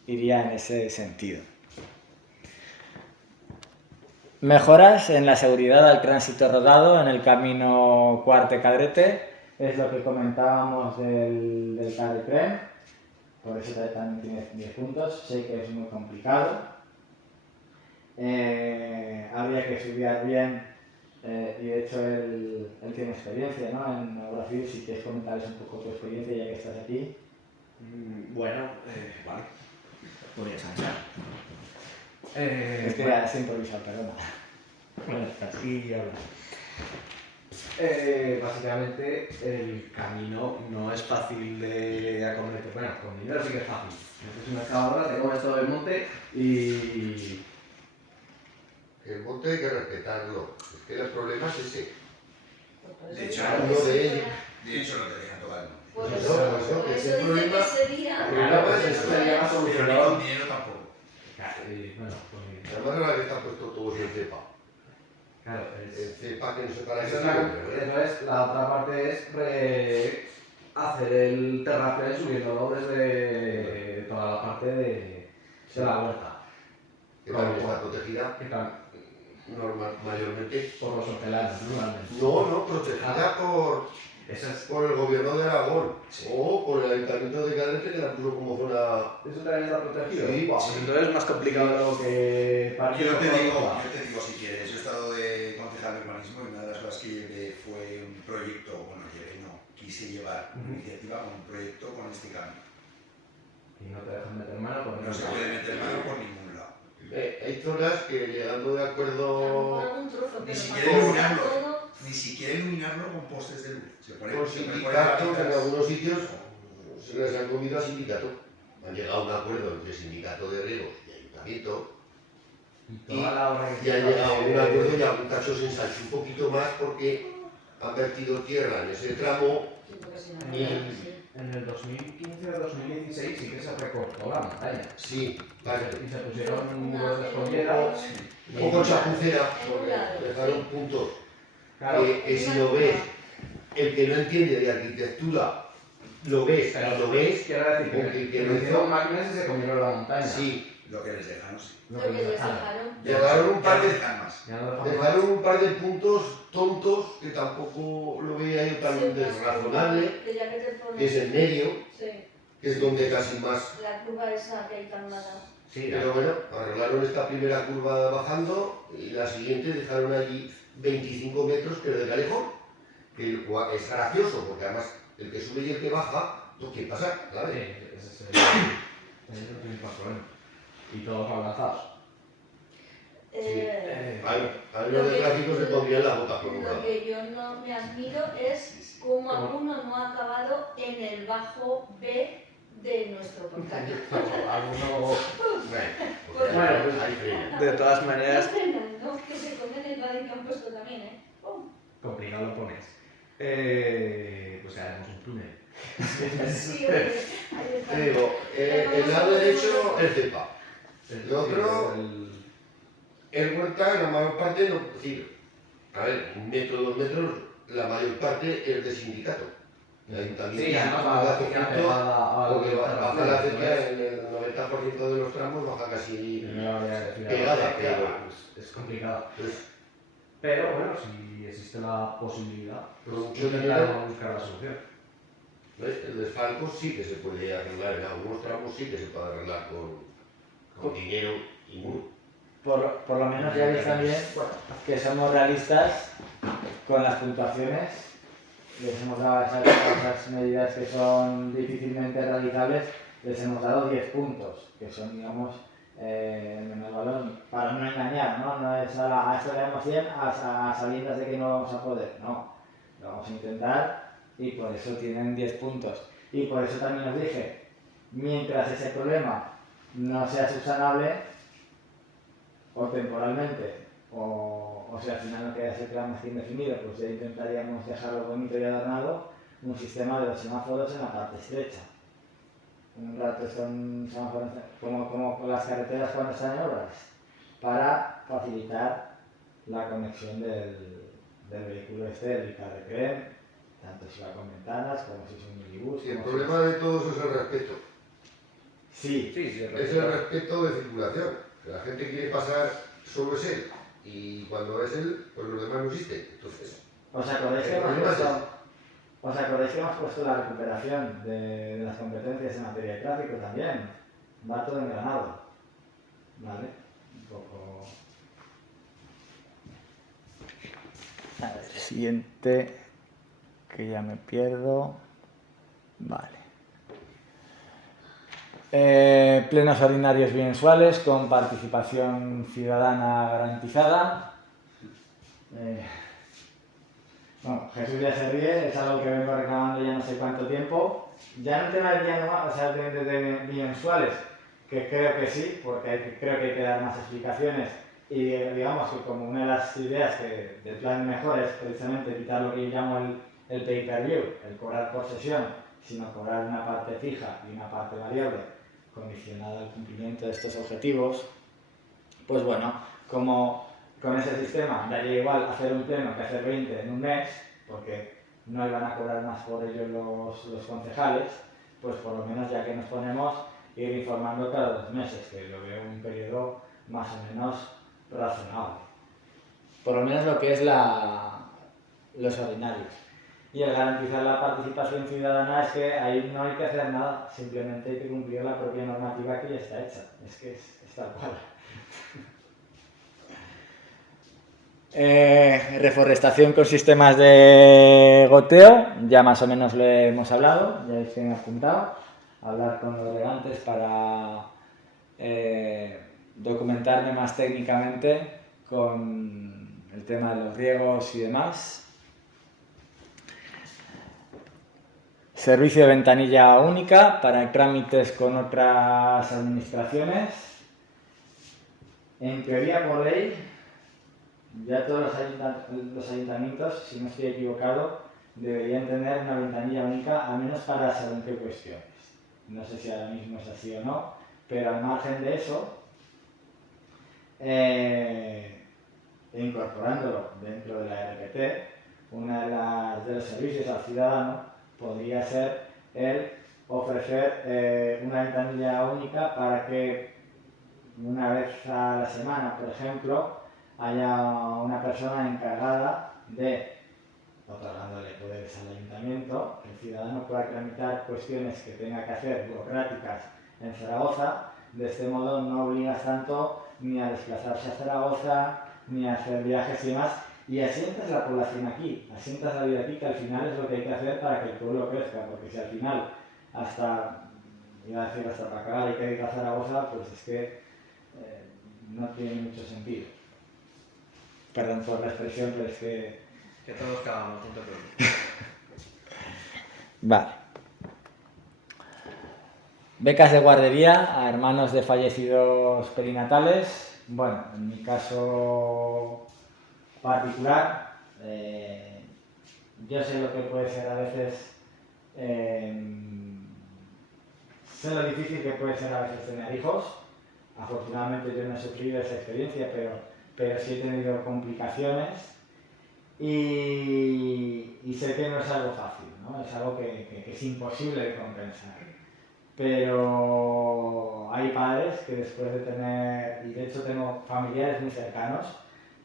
iría en ese sentido. Mejoras en la seguridad al tránsito rodado en el camino Cuarte-Cadrete, es lo que comentábamos del Cadetren, por eso también tiene 10 puntos, sé que es muy complicado. Habría que estudiar bien, y de hecho él tiene experiencia, ¿no? En obra civil, si quieres comentarles un poco tu experiencia ya que estás aquí. Bueno, vale, podrías avanzar. Es que ya se improvisado, perdona. Bueno, aquí habla. Básicamente el camino no es fácil de acometer. Bueno, con dinero sí que es fácil. Es una excavadora, te comes todo el monte y... El monte hay que respetarlo. Es que el problema es ese. De hecho, no te dejan tocar el monte. Por No, eso, no, por que eso ese dice problema- que ese día... el problema es eso. sería más Pero ni solucionado. con dinero tampoco. Bueno, pues... Además ahora que está puesto todo en cepa. Claro, El cepa que no se para Eso eso. es entonces, la otra parte es hacer el terraplén subiéndolo desde toda la parte de la huerta. Que también está protegida Que tal, mayormente. por los hortelanos, normalmente. No, protegida Eso es... por el gobierno de Aragón Sí. o por el ayuntamiento de Cadete que la puso como zona. ¿Eso también está protegido? Sí, Pues entonces es más complicado de lo que parece. Yo te digo si quieres, yo he estado de concejal de urbanismo y una de las cosas que llevé fue un proyecto, quise llevar una iniciativa con un proyecto con este cambio. Y no te dejan meter mano con No se puede meter mano por ningún lado. Hay zonas que llegando de acuerdo Algún trozo, Ni pero siquiera para iluminarlo. todo, Ni siquiera iluminarlo con postes de luz. Se pone, con se pone sindicatos, en lámparas. algunos sitios se les han comido a sindicato. Han llegado a un acuerdo entre sindicato de riegos y ayuntamiento Y toda la obra que y han se llegado a un hace- acuerdo y algún caso se ensanchó un poquito más porque han vertido tierra en ese tramo sí, porque si no, y sí. En el 2015 o 2016 sí que se recortó la montaña. sí, vale, Y se pusieron muros de escondida. un poco chapucera En un lado, porque dejaron puntos Claro, que si lo ves, el que no entiende de arquitectura lo ves, pero lo ves, quiero decir porque que lo lo hicieron hizo, máquinas y se comieron la montaña. sí, Lo que les dejan, sí. Lo Lo que que les les dejaron. dejaron. dejaron un par Ya no de dejan más. Ya no dejamos dejaron un par de puntos tontos que tampoco lo veía yo tan Sí, desrazonable, que ya que te pones- que es el medio, Sí, que es donde casi más. la curva esa que hay tan mala. Sí, Pero bueno, arreglaron esta primera curva bajando y la siguiente dejaron allí 25 metros, pero de calejón, que es gracioso, porque además el que sube y el que baja, no quiere pasar, ¿sabes? ese es Ese es el principal problema. Y todos abrazados. A los de tráfico se pondrían las botas por un Lo lado. que yo no me admiro es cómo alguno no ha acabado en el bajo B de nuestro portal. Alguno... Bueno, pues hay frena. De todas maneras, No, que se comen el badín que han puesto también, ¿eh? ¡Pum! complicado lo pones. Pues haremos un túnel. Sí, oye, ahí está. Te digo, el lado derecho es cepa. El otro, el Huerta, la mayor parte no, es decir, a ver, 1 metro, 2 metros, la mayor parte es de sindicato. El ayuntamiento Sí, además va hace a junto, porque baja la acequia en el 90% de los tramos, baja casi pegada, pero es complicado. pues, Pero bueno, si existe la posibilidad, Por pues mucho intentaremos dinero. buscar la solución. ¿ves? El desfalco sí que se puede arreglar, en algunos tramos sí que se puede arreglar con dinero y mucho. Por lo menos ya veis también que somos realistas con las puntuaciones. Les hemos dado esas medidas que son difícilmente realizables, les hemos dado 10 puntos, que son, digamos, menos valor, para no engañar, ¿no? No es a esto le damos 100 a sabiendas de que no vamos a poder, no. Lo vamos a intentar y por eso tienen 10 puntos. Y por eso también os dije, mientras ese problema no sea subsanable, o temporalmente, o si al final no queda ese plan más que indefinido, pues ya intentaríamos dejarlo bonito y adornado, un sistema de los semáforos en la parte estrecha. Un rato son semáforos como con las carreteras cuando están en obras, para facilitar la conexión del vehículo del carretén, tanto si va con ventanas como si es un minibús. Sí, el como problema de todos es el respeto. Sí, Es el respeto de circulación. Que la gente quiere pasar, solo es él. Y cuando es él, pues los demás no existen. Entonces, ¿Os acordáis que el problema es ese. hemos puesto la recuperación de las competencias en materia de tráfico también? Va todo engranado. ¿Vale? Un poco... A ver, siguiente, que ya me pierdo. Vale. Plenos ordinarios mensuales con participación ciudadana garantizada. Bueno, Jesús ya se ríe, es algo que vengo reclamando ya no sé cuánto tiempo. Ya no tema de bimensuales, que creo que sí, porque creo que hay que dar más explicaciones. Y digamos que como una de las ideas del plan de mejora es precisamente quitar lo que yo llamo el pay-per-view, el cobrar por sesión, sino cobrar una parte fija y una parte variable, condicionada al cumplimiento de estos objetivos, pues bueno, como con ese sistema daría igual hacer un pleno que hacer 20 en un mes, porque no iban a cobrar más por ello los concejales, pues por lo menos ya que nos ponemos ir informando cada 2 meses, que lo veo un periodo más o menos razonable. Por lo menos lo que es los ordinarios. Y el garantizar la participación ciudadana es que ahí no hay que hacer nada, simplemente hay que cumplir la propia normativa que ya está hecha. Es que es tal cual. Reforestación con sistemas de goteo, ya más o menos lo hemos hablado, ya veis que me he apuntado. Hablar con los regantes para documentarme más técnicamente con el tema de los riegos y demás. Servicio de ventanilla única para trámites con otras administraciones. En teoría, por ley, ya todos los ayuntamientos, si no estoy equivocado, deberían tener una ventanilla única, al menos para según qué cuestiones. No sé si ahora mismo es así o no, pero al margen de eso, incorporándolo dentro de la RPT, uno de los servicios al ciudadano podría ser el ofrecer una ventanilla única para que una vez a la semana, por ejemplo, haya una persona encargada de, otorgándole poderes al ayuntamiento, que el ciudadano pueda tramitar cuestiones que tenga que hacer burocráticas en Zaragoza. De este modo no obligas tanto ni a desplazarse a Zaragoza, ni a hacer viajes y demás, y asientas la población aquí, asientas la vida aquí, que al final es lo que hay que hacer para que el pueblo crezca, porque si al final hasta iba a decir hasta para cagar, hay que ir a Zaragoza, pues es que no tiene mucho sentido. Perdón por la expresión, pero es que... Que todos cagamos, no te preocupes. Vale. Becas de guardería a hermanos de fallecidos perinatales. Bueno, en mi caso particular, yo sé lo que puede ser a veces, sé lo difícil que puede ser a veces tener hijos. Afortunadamente yo no he sufrido esa experiencia, pero sí he tenido complicaciones y sé que no es algo fácil, ¿no? Es algo que es imposible de compensar. Pero hay padres que después de tener, y de hecho tengo familiares muy cercanos,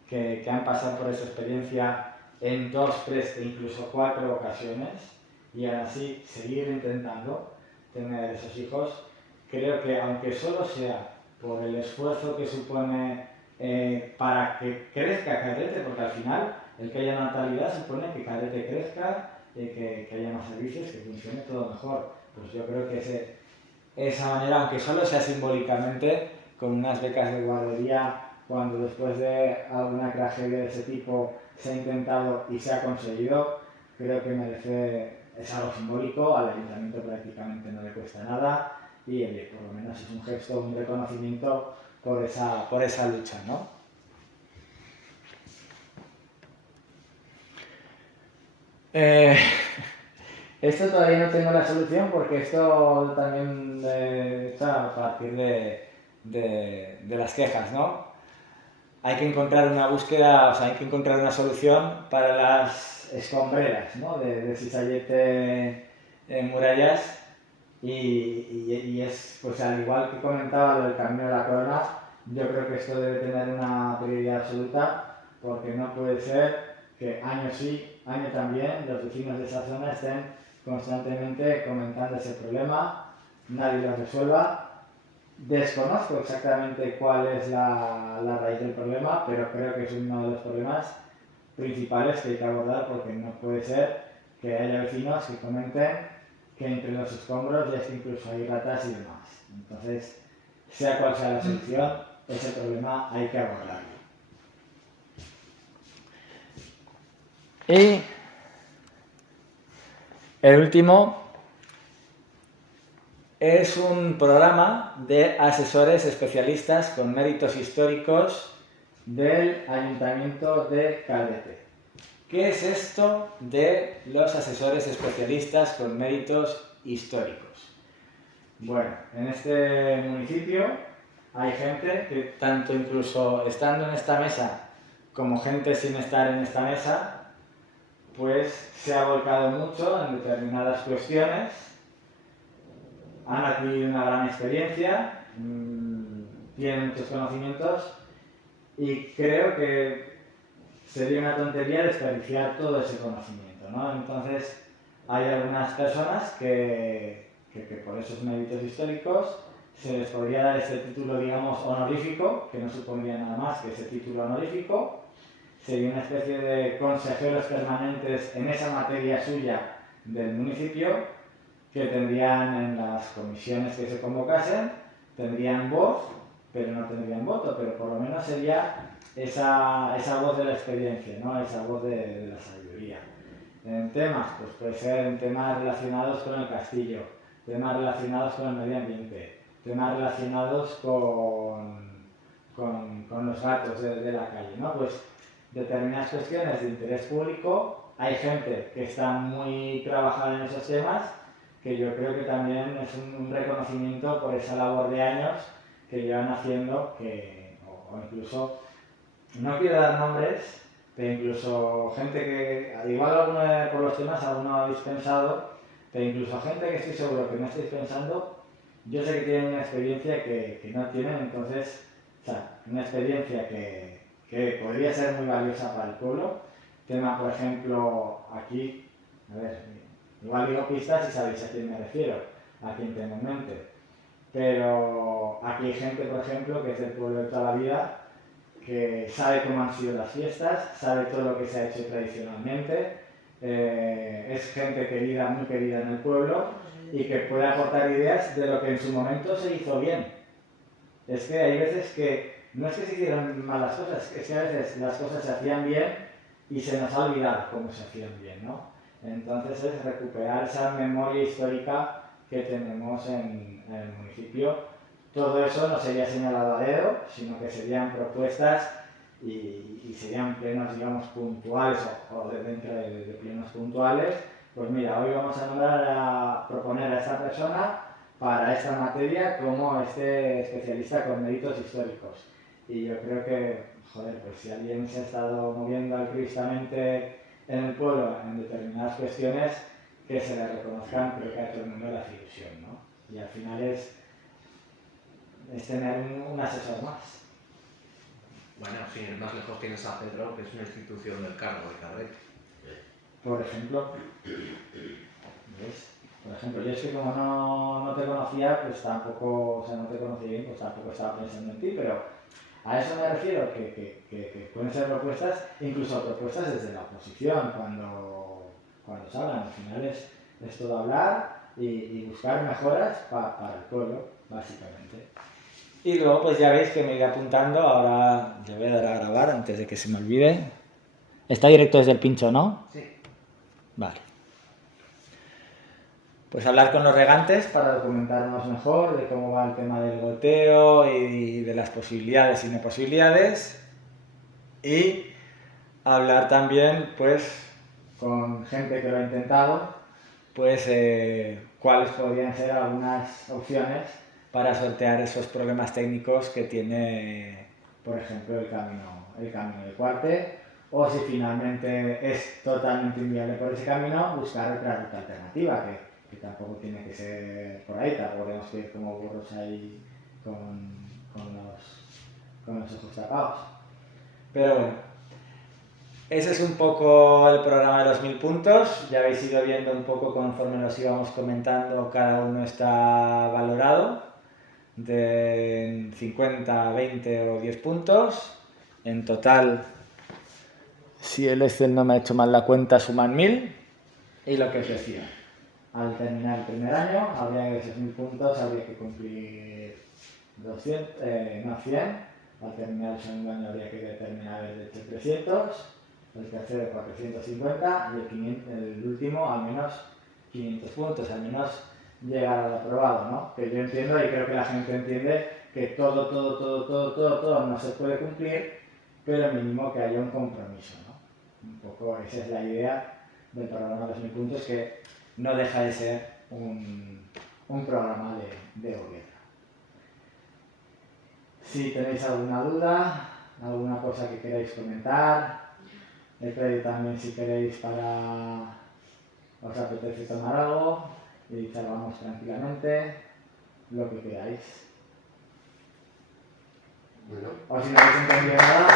que han pasado por esa experiencia en 2, 3 e incluso 4 ocasiones y aún así seguir intentando tener esos hijos. Creo que aunque solo sea por el esfuerzo que supone para que crezca Cadete, porque al final el que haya natalidad supone que Cadete crezca, que haya más servicios, que funcione todo mejor. Pues yo creo que esa manera, aunque solo sea simbólicamente, con unas becas de guardería, cuando después de alguna tragedia de ese tipo se ha intentado y se ha conseguido, creo que es algo simbólico, al ayuntamiento prácticamente no le cuesta nada y por lo menos es un gesto, un reconocimiento por esa lucha, ¿no? Esto todavía no tengo la solución porque esto también está a partir de las quejas, ¿no? Hay que encontrar una búsqueda, o sea, hay que encontrar una solución para las escombreras, ¿no? De Cizallete en Murallas y es, pues al igual que comentaba lo del Camino de la Corona, yo creo que esto debe tener una prioridad absoluta porque no puede ser que año sí, año también, los vecinos de esa zona estén constantemente comentando ese problema, nadie lo resuelva. Desconozco exactamente cuál es la raíz del problema, pero creo que es uno de los problemas principales que hay que abordar porque no puede ser que haya vecinos que comenten que entre los escombros ya es que incluso hay ratas y demás. Entonces, sea cual sea la solución, ese problema hay que abordarlo. Y el último es un programa de asesores especialistas con méritos históricos del Ayuntamiento de Cadete. ¿Qué es esto de los asesores especialistas con méritos históricos? Bueno, en este municipio hay gente que tanto incluso estando en esta mesa como gente sin estar en esta mesa, pues se ha volcado mucho en determinadas cuestiones, han adquirido una gran experiencia, tienen muchos conocimientos y creo que sería una tontería desperdiciar todo ese conocimiento, ¿no? Entonces hay algunas personas que por esos méritos históricos se les podría dar este título, digamos, honorífico, que no supondría nada más que ese título honorífico. Sería una especie de consejeros permanentes en esa materia suya del municipio que tendrían en las comisiones que se convocasen, tendrían voz, pero no tendrían voto, pero por lo menos sería esa voz de la experiencia, ¿no? Esa voz de la sabiduría. En temas, pues puede ser en temas relacionados con el castillo, temas relacionados con el medio ambiente, temas relacionados con los gatos de la calle, ¿no? Pues determinadas cuestiones de interés público, hay gente que está muy trabajada en esos temas, que yo creo que también es un reconocimiento por esa labor de años que llevan haciendo, o incluso, no quiero dar nombres, pero incluso gente que, al igual alguno por los temas, alguno habéis pensado, pero incluso gente que estoy seguro que no estáis pensando, yo sé que tienen una experiencia que no tienen, entonces, o sea, una experiencia que podría ser muy valiosa para el pueblo. Tema, por ejemplo, aquí, a ver, igual digo pistas y sabéis a quién me refiero, a quién tengo en mente. Pero aquí hay gente, por ejemplo, que es del pueblo de toda la vida, que sabe cómo han sido las fiestas, sabe todo lo que se ha hecho tradicionalmente, es gente querida, muy querida en el pueblo y que puede aportar ideas de lo que en su momento se hizo bien. Es que hay veces que no es que se hicieron malas cosas, es que a veces las cosas se hacían bien y se nos ha olvidado cómo se hacían bien, ¿no? Entonces es recuperar esa memoria histórica que tenemos en el municipio. Todo eso no sería señalado a dedo, sino que serían propuestas y serían plenos, digamos, puntuales o dentro de plenos puntuales. Pues mira, hoy vamos a proponer a esta persona para esta materia como especialista con méritos históricos. Y yo creo que, joder, pues si alguien se ha estado moviendo altruistamente en el pueblo en determinadas cuestiones, que se le reconozcan, creo que a todo el mundo le hace ilusión, ¿no? Y al final es tener un asesor más. Bueno, sin ir más lejos tienes a Pedro, que es una institución del cargo de Carret. Por ejemplo, ¿ves? Por ejemplo, yo es que como no te conocía, pues tampoco, o sea, no te conocí bien, pues tampoco estaba pensando en ti, pero a eso me refiero, que pueden ser propuestas, incluso propuestas desde la oposición, cuando se hablan. Al final es todo hablar y buscar mejoras para el pueblo, básicamente. Y luego pues ya veis que me iré apuntando, ahora le voy a dar a grabar antes de que se me olvide. Está directo desde el pincho, ¿no? Sí. Vale. Pues hablar con los regantes para documentarnos mejor de cómo va el tema del goteo y de las posibilidades y no posibilidades. Y hablar también pues con gente que lo ha intentado, pues cuáles podrían ser algunas opciones para sortear esos problemas técnicos que tiene, por ejemplo, el camino de Cuarte, o si finalmente es totalmente inviable por ese camino, buscar otra ruta alternativa, que tampoco tiene que ser por ahí, tampoco tenemos que ir como burros ahí con los ojos tapados. Pero bueno, ese es un poco el programa de los 1000 puntos. Ya habéis ido viendo un poco conforme nos íbamos comentando, cada uno está valorado de 50, 20 o 10 puntos. En total, si el Excel no me ha hecho mal la cuenta, suman 1000. Y lo que os decía, al terminar el primer año, habría que esos 1000 puntos, habría que cumplir 100. Al terminar el segundo año habría que terminar el 300, el tercero 450 y el último al menos 500 puntos, al menos llegar al aprobado, ¿no? Que yo entiendo y creo que la gente entiende que todo no se puede cumplir, pero mínimo que haya un compromiso, ¿no? Un poco esa es la idea del programa de los 1000 puntos, que no deja de ser un programa de gobierno. Si tenéis alguna duda, alguna cosa que queráis comentar, el crédito también si queréis os apetece tomar algo y charlamos tranquilamente, lo que queráis. Bueno. O si no habéis entendido nada,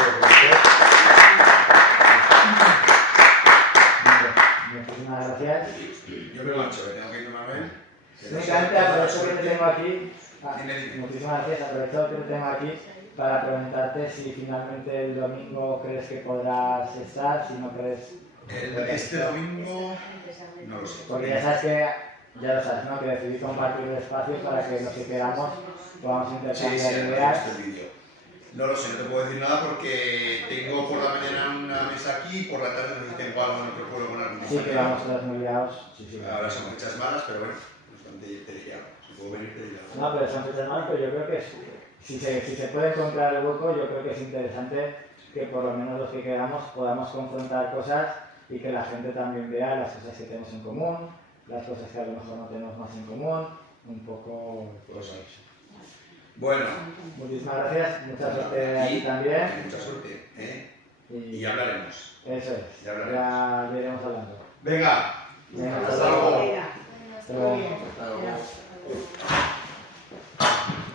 muchísimas gracias. Yo me marcho, que tengo que irme a ver. Únicamente aprovecho que te tengo aquí. Muchísimas gracias, aprovecho que te tengo aquí para preguntarte si finalmente el domingo crees que podrás estar, si no crees... Este domingo no lo sé. Porque ya sabes que, ya lo sabes, ¿no? Que decidí compartir el espacio para que los que queramos podamos intercambiar ideas. No lo sé, no te puedo decir nada porque tengo por la mañana una mesa aquí y por la tarde no sé si tengo algo en otro pueblo con algún Sí, que vamos todos muy liados. Sí. Ahora son fechas malas, pero bueno, bastante te diría. Si puedo venir, te diría. No, pero son fechas malas, pero yo creo que si se puede encontrar el hueco, yo creo que es interesante que por lo menos los que queramos podamos confrontar cosas y que la gente también vea las cosas que tenemos en común, las cosas que a lo mejor no tenemos más en común, un poco todo eso. Bueno, muchísimas gracias, mucha suerte aquí también. Mucha suerte, ¿eh? Y hablaremos. Eso es, ya iremos hablando. Venga, Venga, hasta luego. Hasta luego.